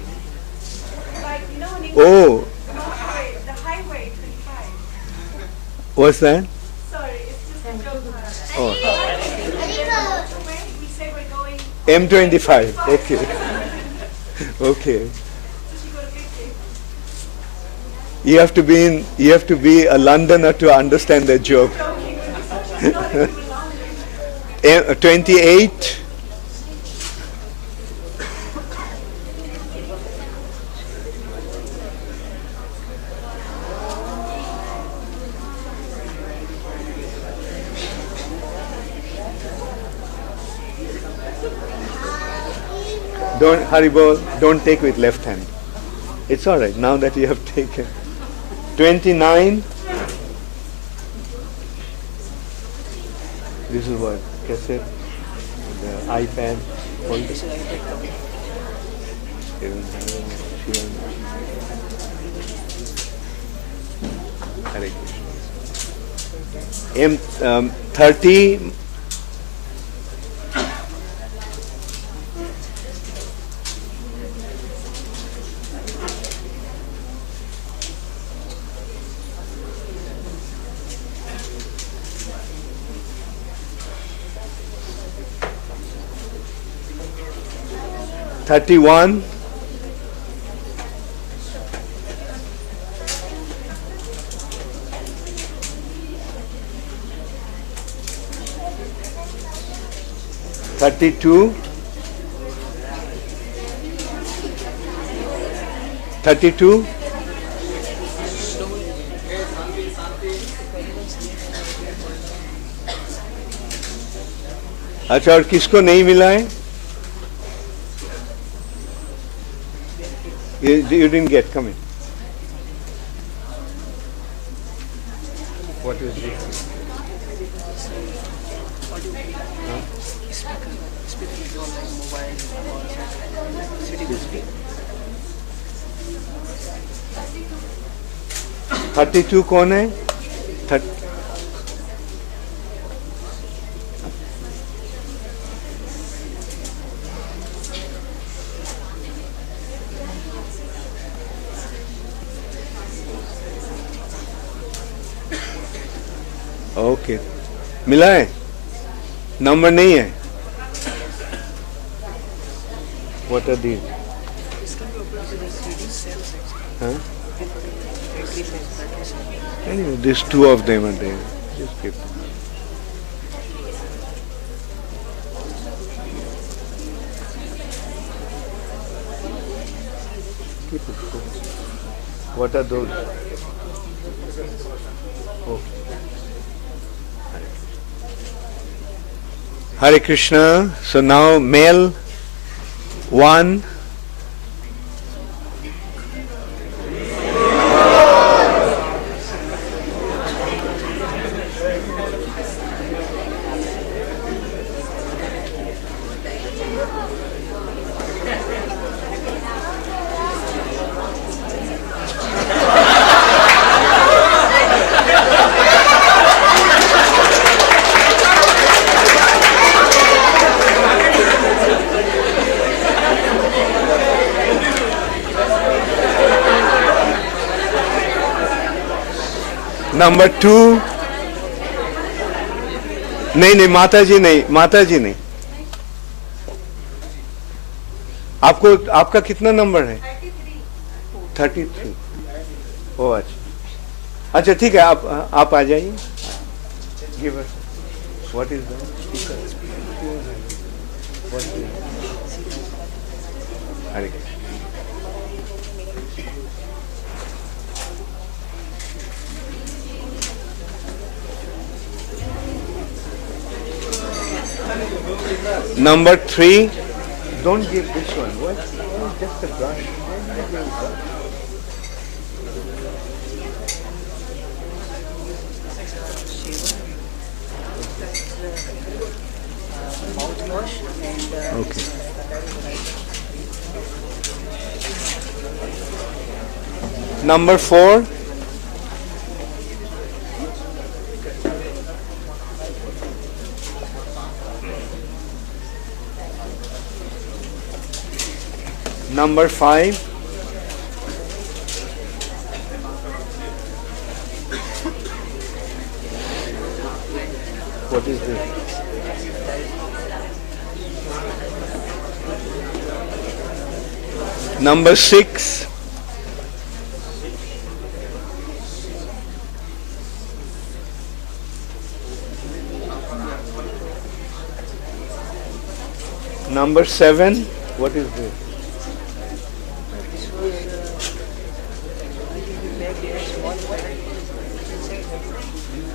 Like, you know, when you Oh, the highway 25. what's that? Sorry, it's just a joke. Oh, We say we're going. M25. Okay. Okay. You go to 50. You have to be a Londoner to understand that joke. Joking. It's not even long. 28. Don't, Haribol, don't take with left hand. It's all right now that you have taken. 29. This is what? Cassette? The iPad? All This is iPad cover. Hare Krishna. 30. $31. 32, 32, अच्छा और किसको नहीं मिला है? You didn't get, come in. What is this? Speaker. 32 कौन है? Okay, मिला है? नंबर नहीं है? What are these? Huh? Anyway, these two of them are there. Just keep them. Keep it. What are those? Oh. Hare Krishna. So now male 1. Number 2 नहीं माताजी नहीं आपको आपका कितना नंबर है? 33। ओ अच्छा ठीक है, आप आ जाइए। Give us what is that? Hare Krishna. Number 3, don't give this one. What? Oh, just a brush. Mouthwash and Okay. Number 4. Number 5. What is this? Number 6. Number 7. What is this?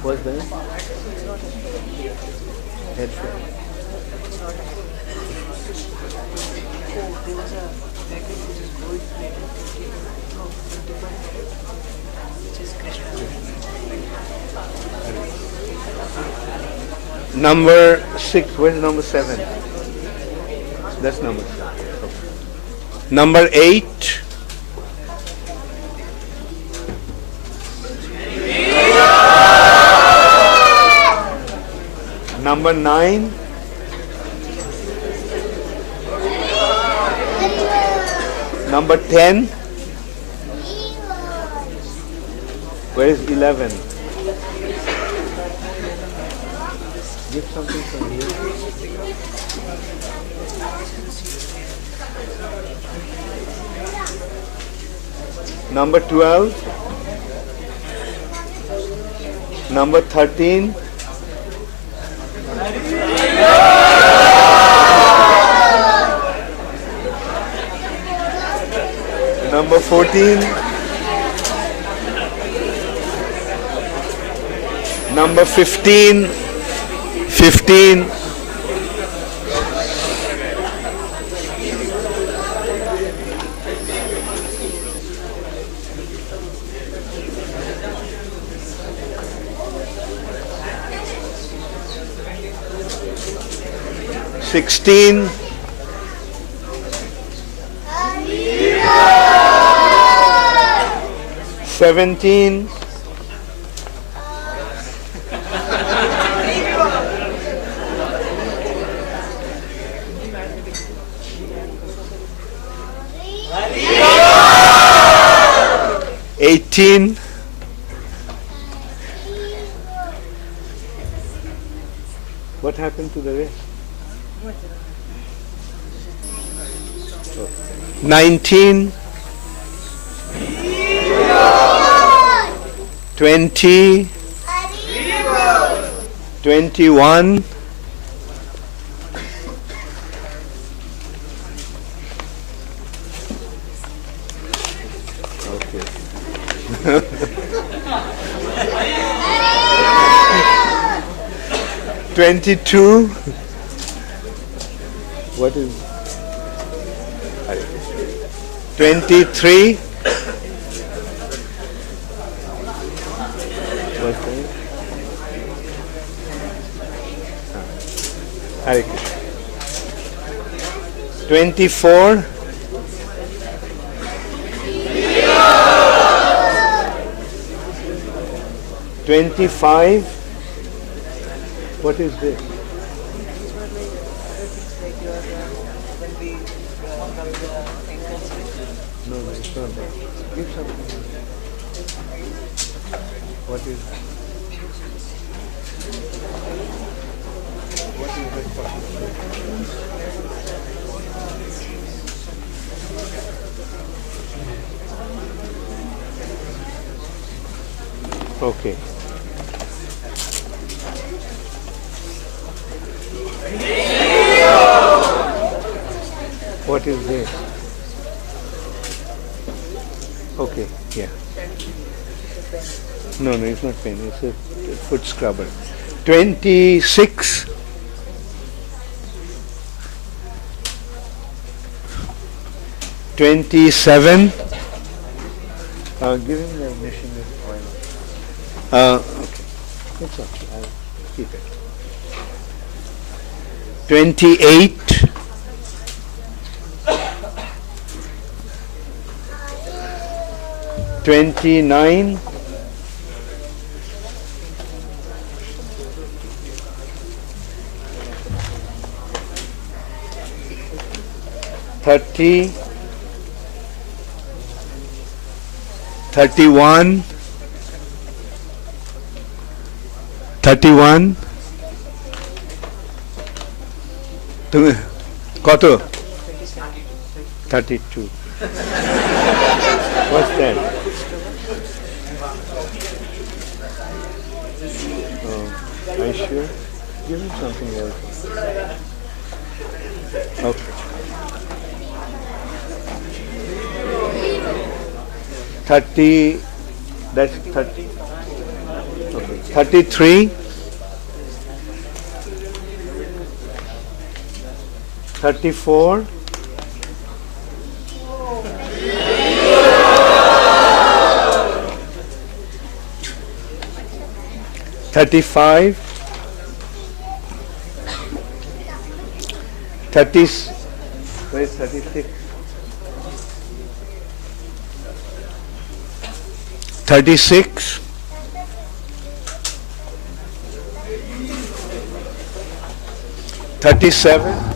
What's that? Headset. there was a packet which is gold plated, which is Krishna. Number 6. Where's number 7? That's number 6. Okay. Number 8. Number 9. Number 10. Where is 11? Give something from here. Number 12. Number 13. Number 14. Number 15. 15. Sixteen, 17, 18, 'What happened to the rest? 19, 20, 21, 22. What is 23? What's that? Hare Krishna. 24. 25. What is this? No, it's not that. Give something. What is that? Okay. What is this? Okay, yeah. No, it's not pen. It's a foot scrubber. 26. 27. Give him the machine with oil. Okay. It's okay. I'll keep it. 28. 29. 30. 31. 31. তুমি কত? 32. What's that? Oh, are you sure? Give me something else. Okay. 30. That's 30. Okay. 33. 34. 35. 30. Where is 36? 36. 37. 38.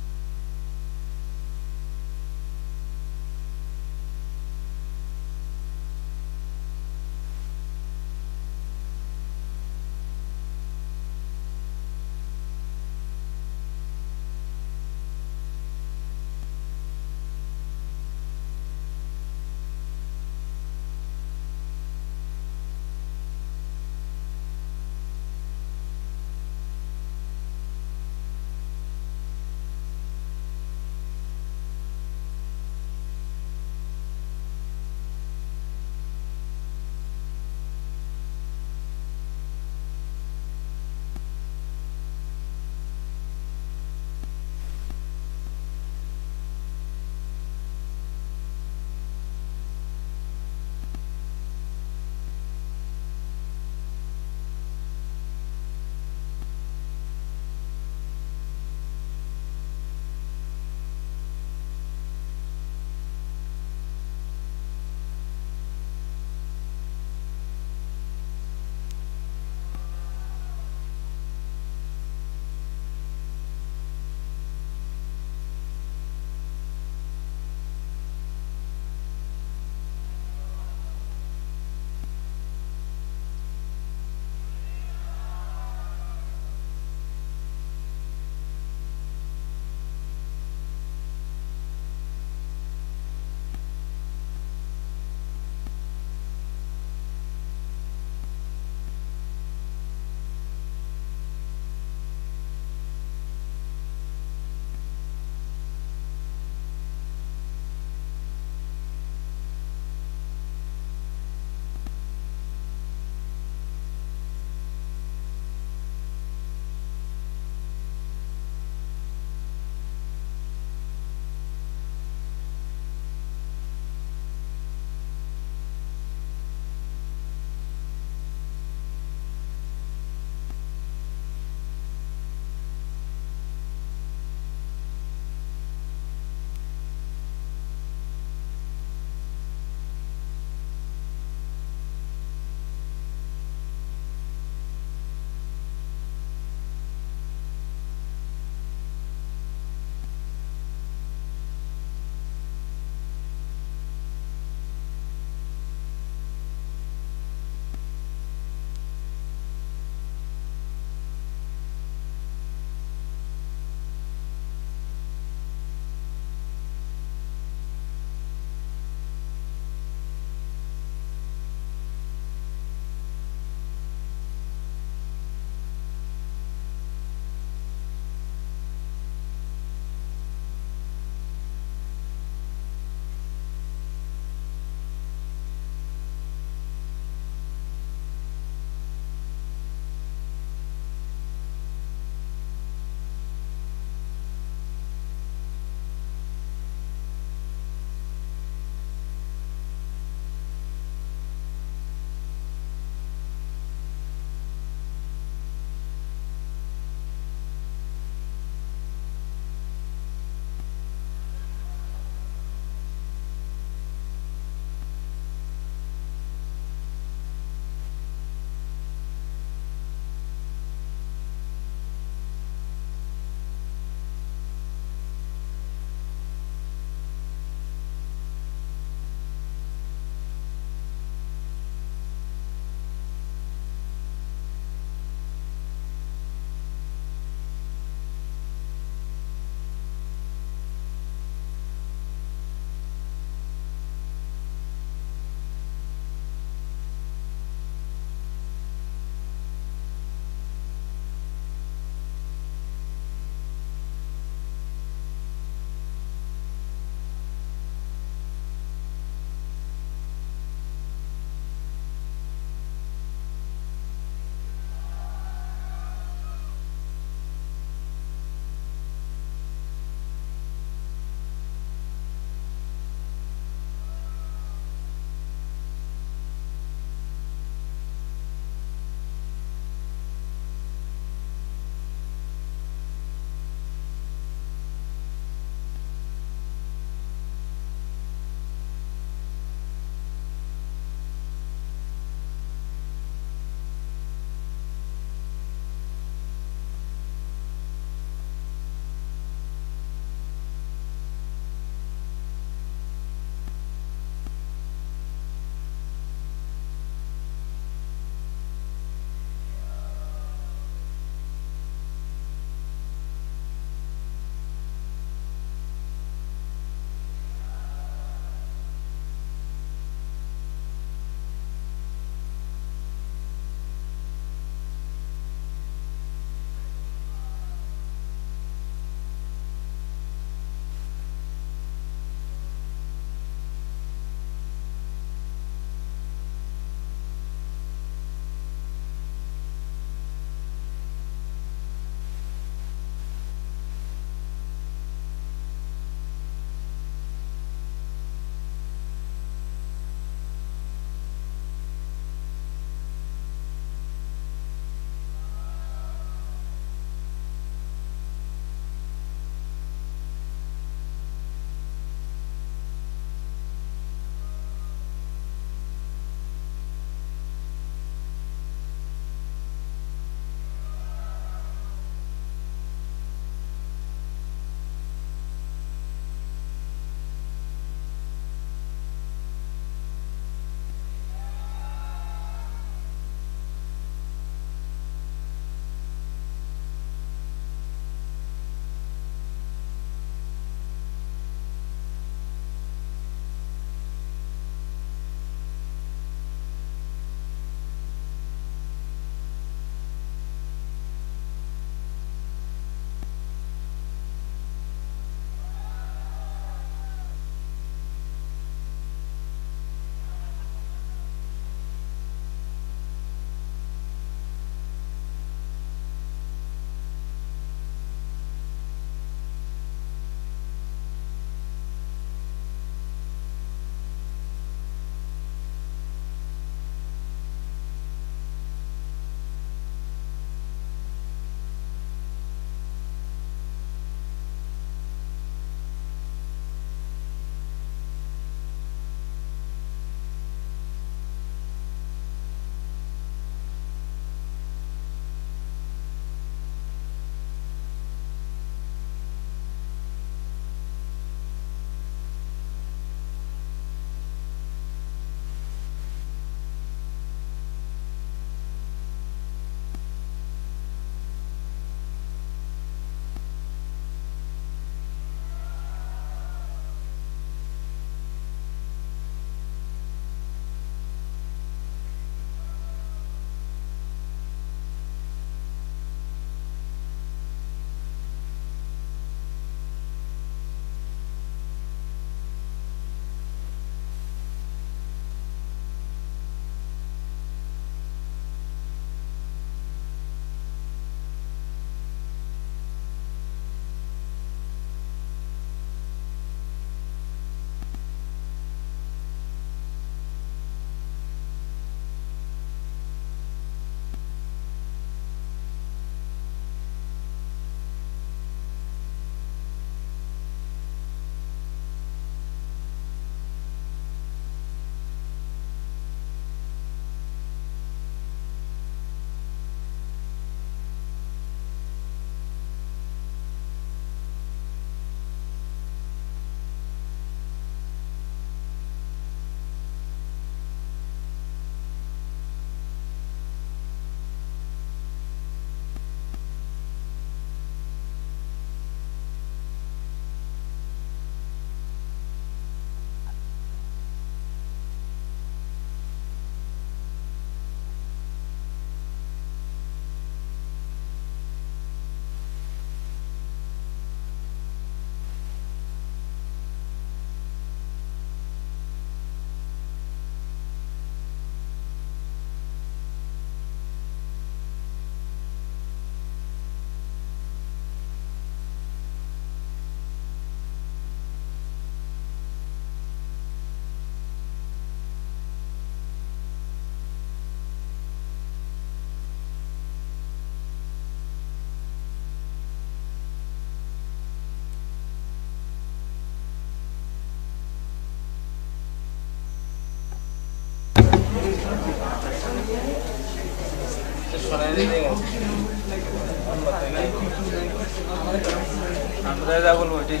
আমরা যা বলবো ওইটাই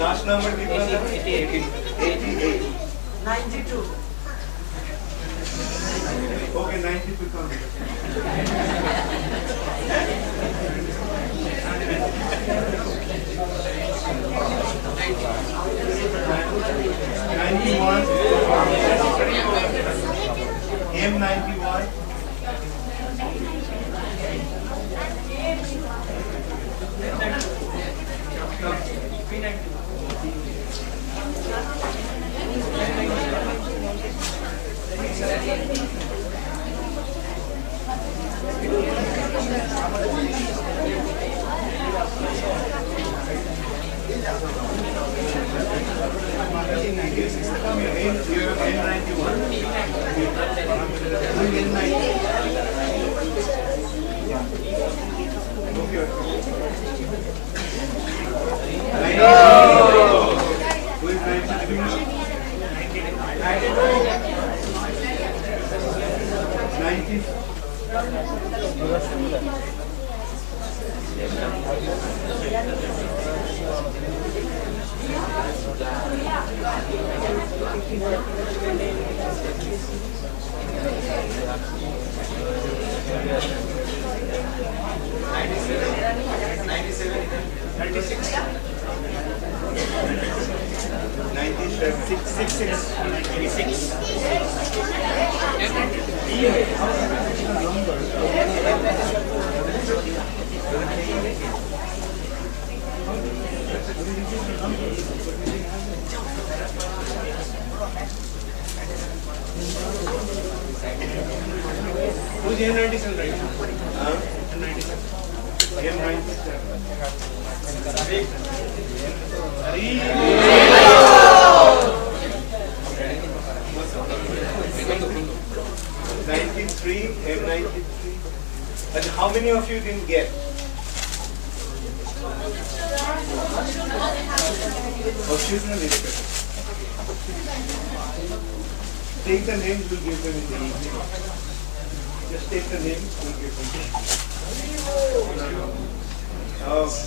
last number कितना था? 88 92. Okay 90 पे कम 91 M91 And how many of you didn't get? Oh, children did it. Take the names, we'll give them in the evening. Just take the names, we'll give them.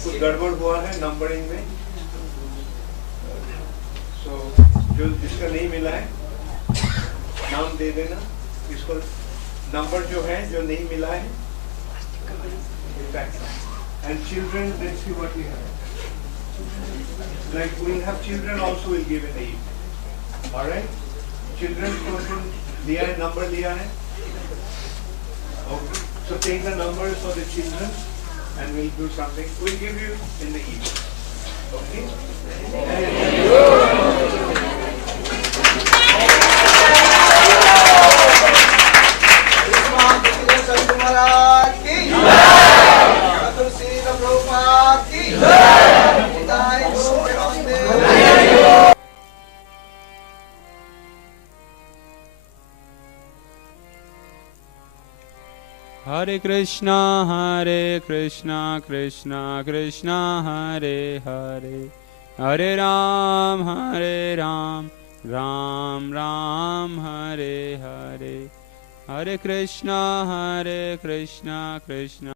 कुछ गड़बड़ हुआ है numbering में, so जो जिसका नहीं मिला है नाम दे देना, इसको नंबर जो है जो नहीं मिला है, and children, let's see what we have. Like we'll have children also, will give in the evening. All right, children person लिया है, number लिया है. Okay, so take the numbers for the children and we'll do something. We'll give you in the evening. Okay. Hare Krishna, Krishna Krishna, Hare Hare, Hare Ram, Ram Ram, Hare Hare, Hare Krishna, Krishna.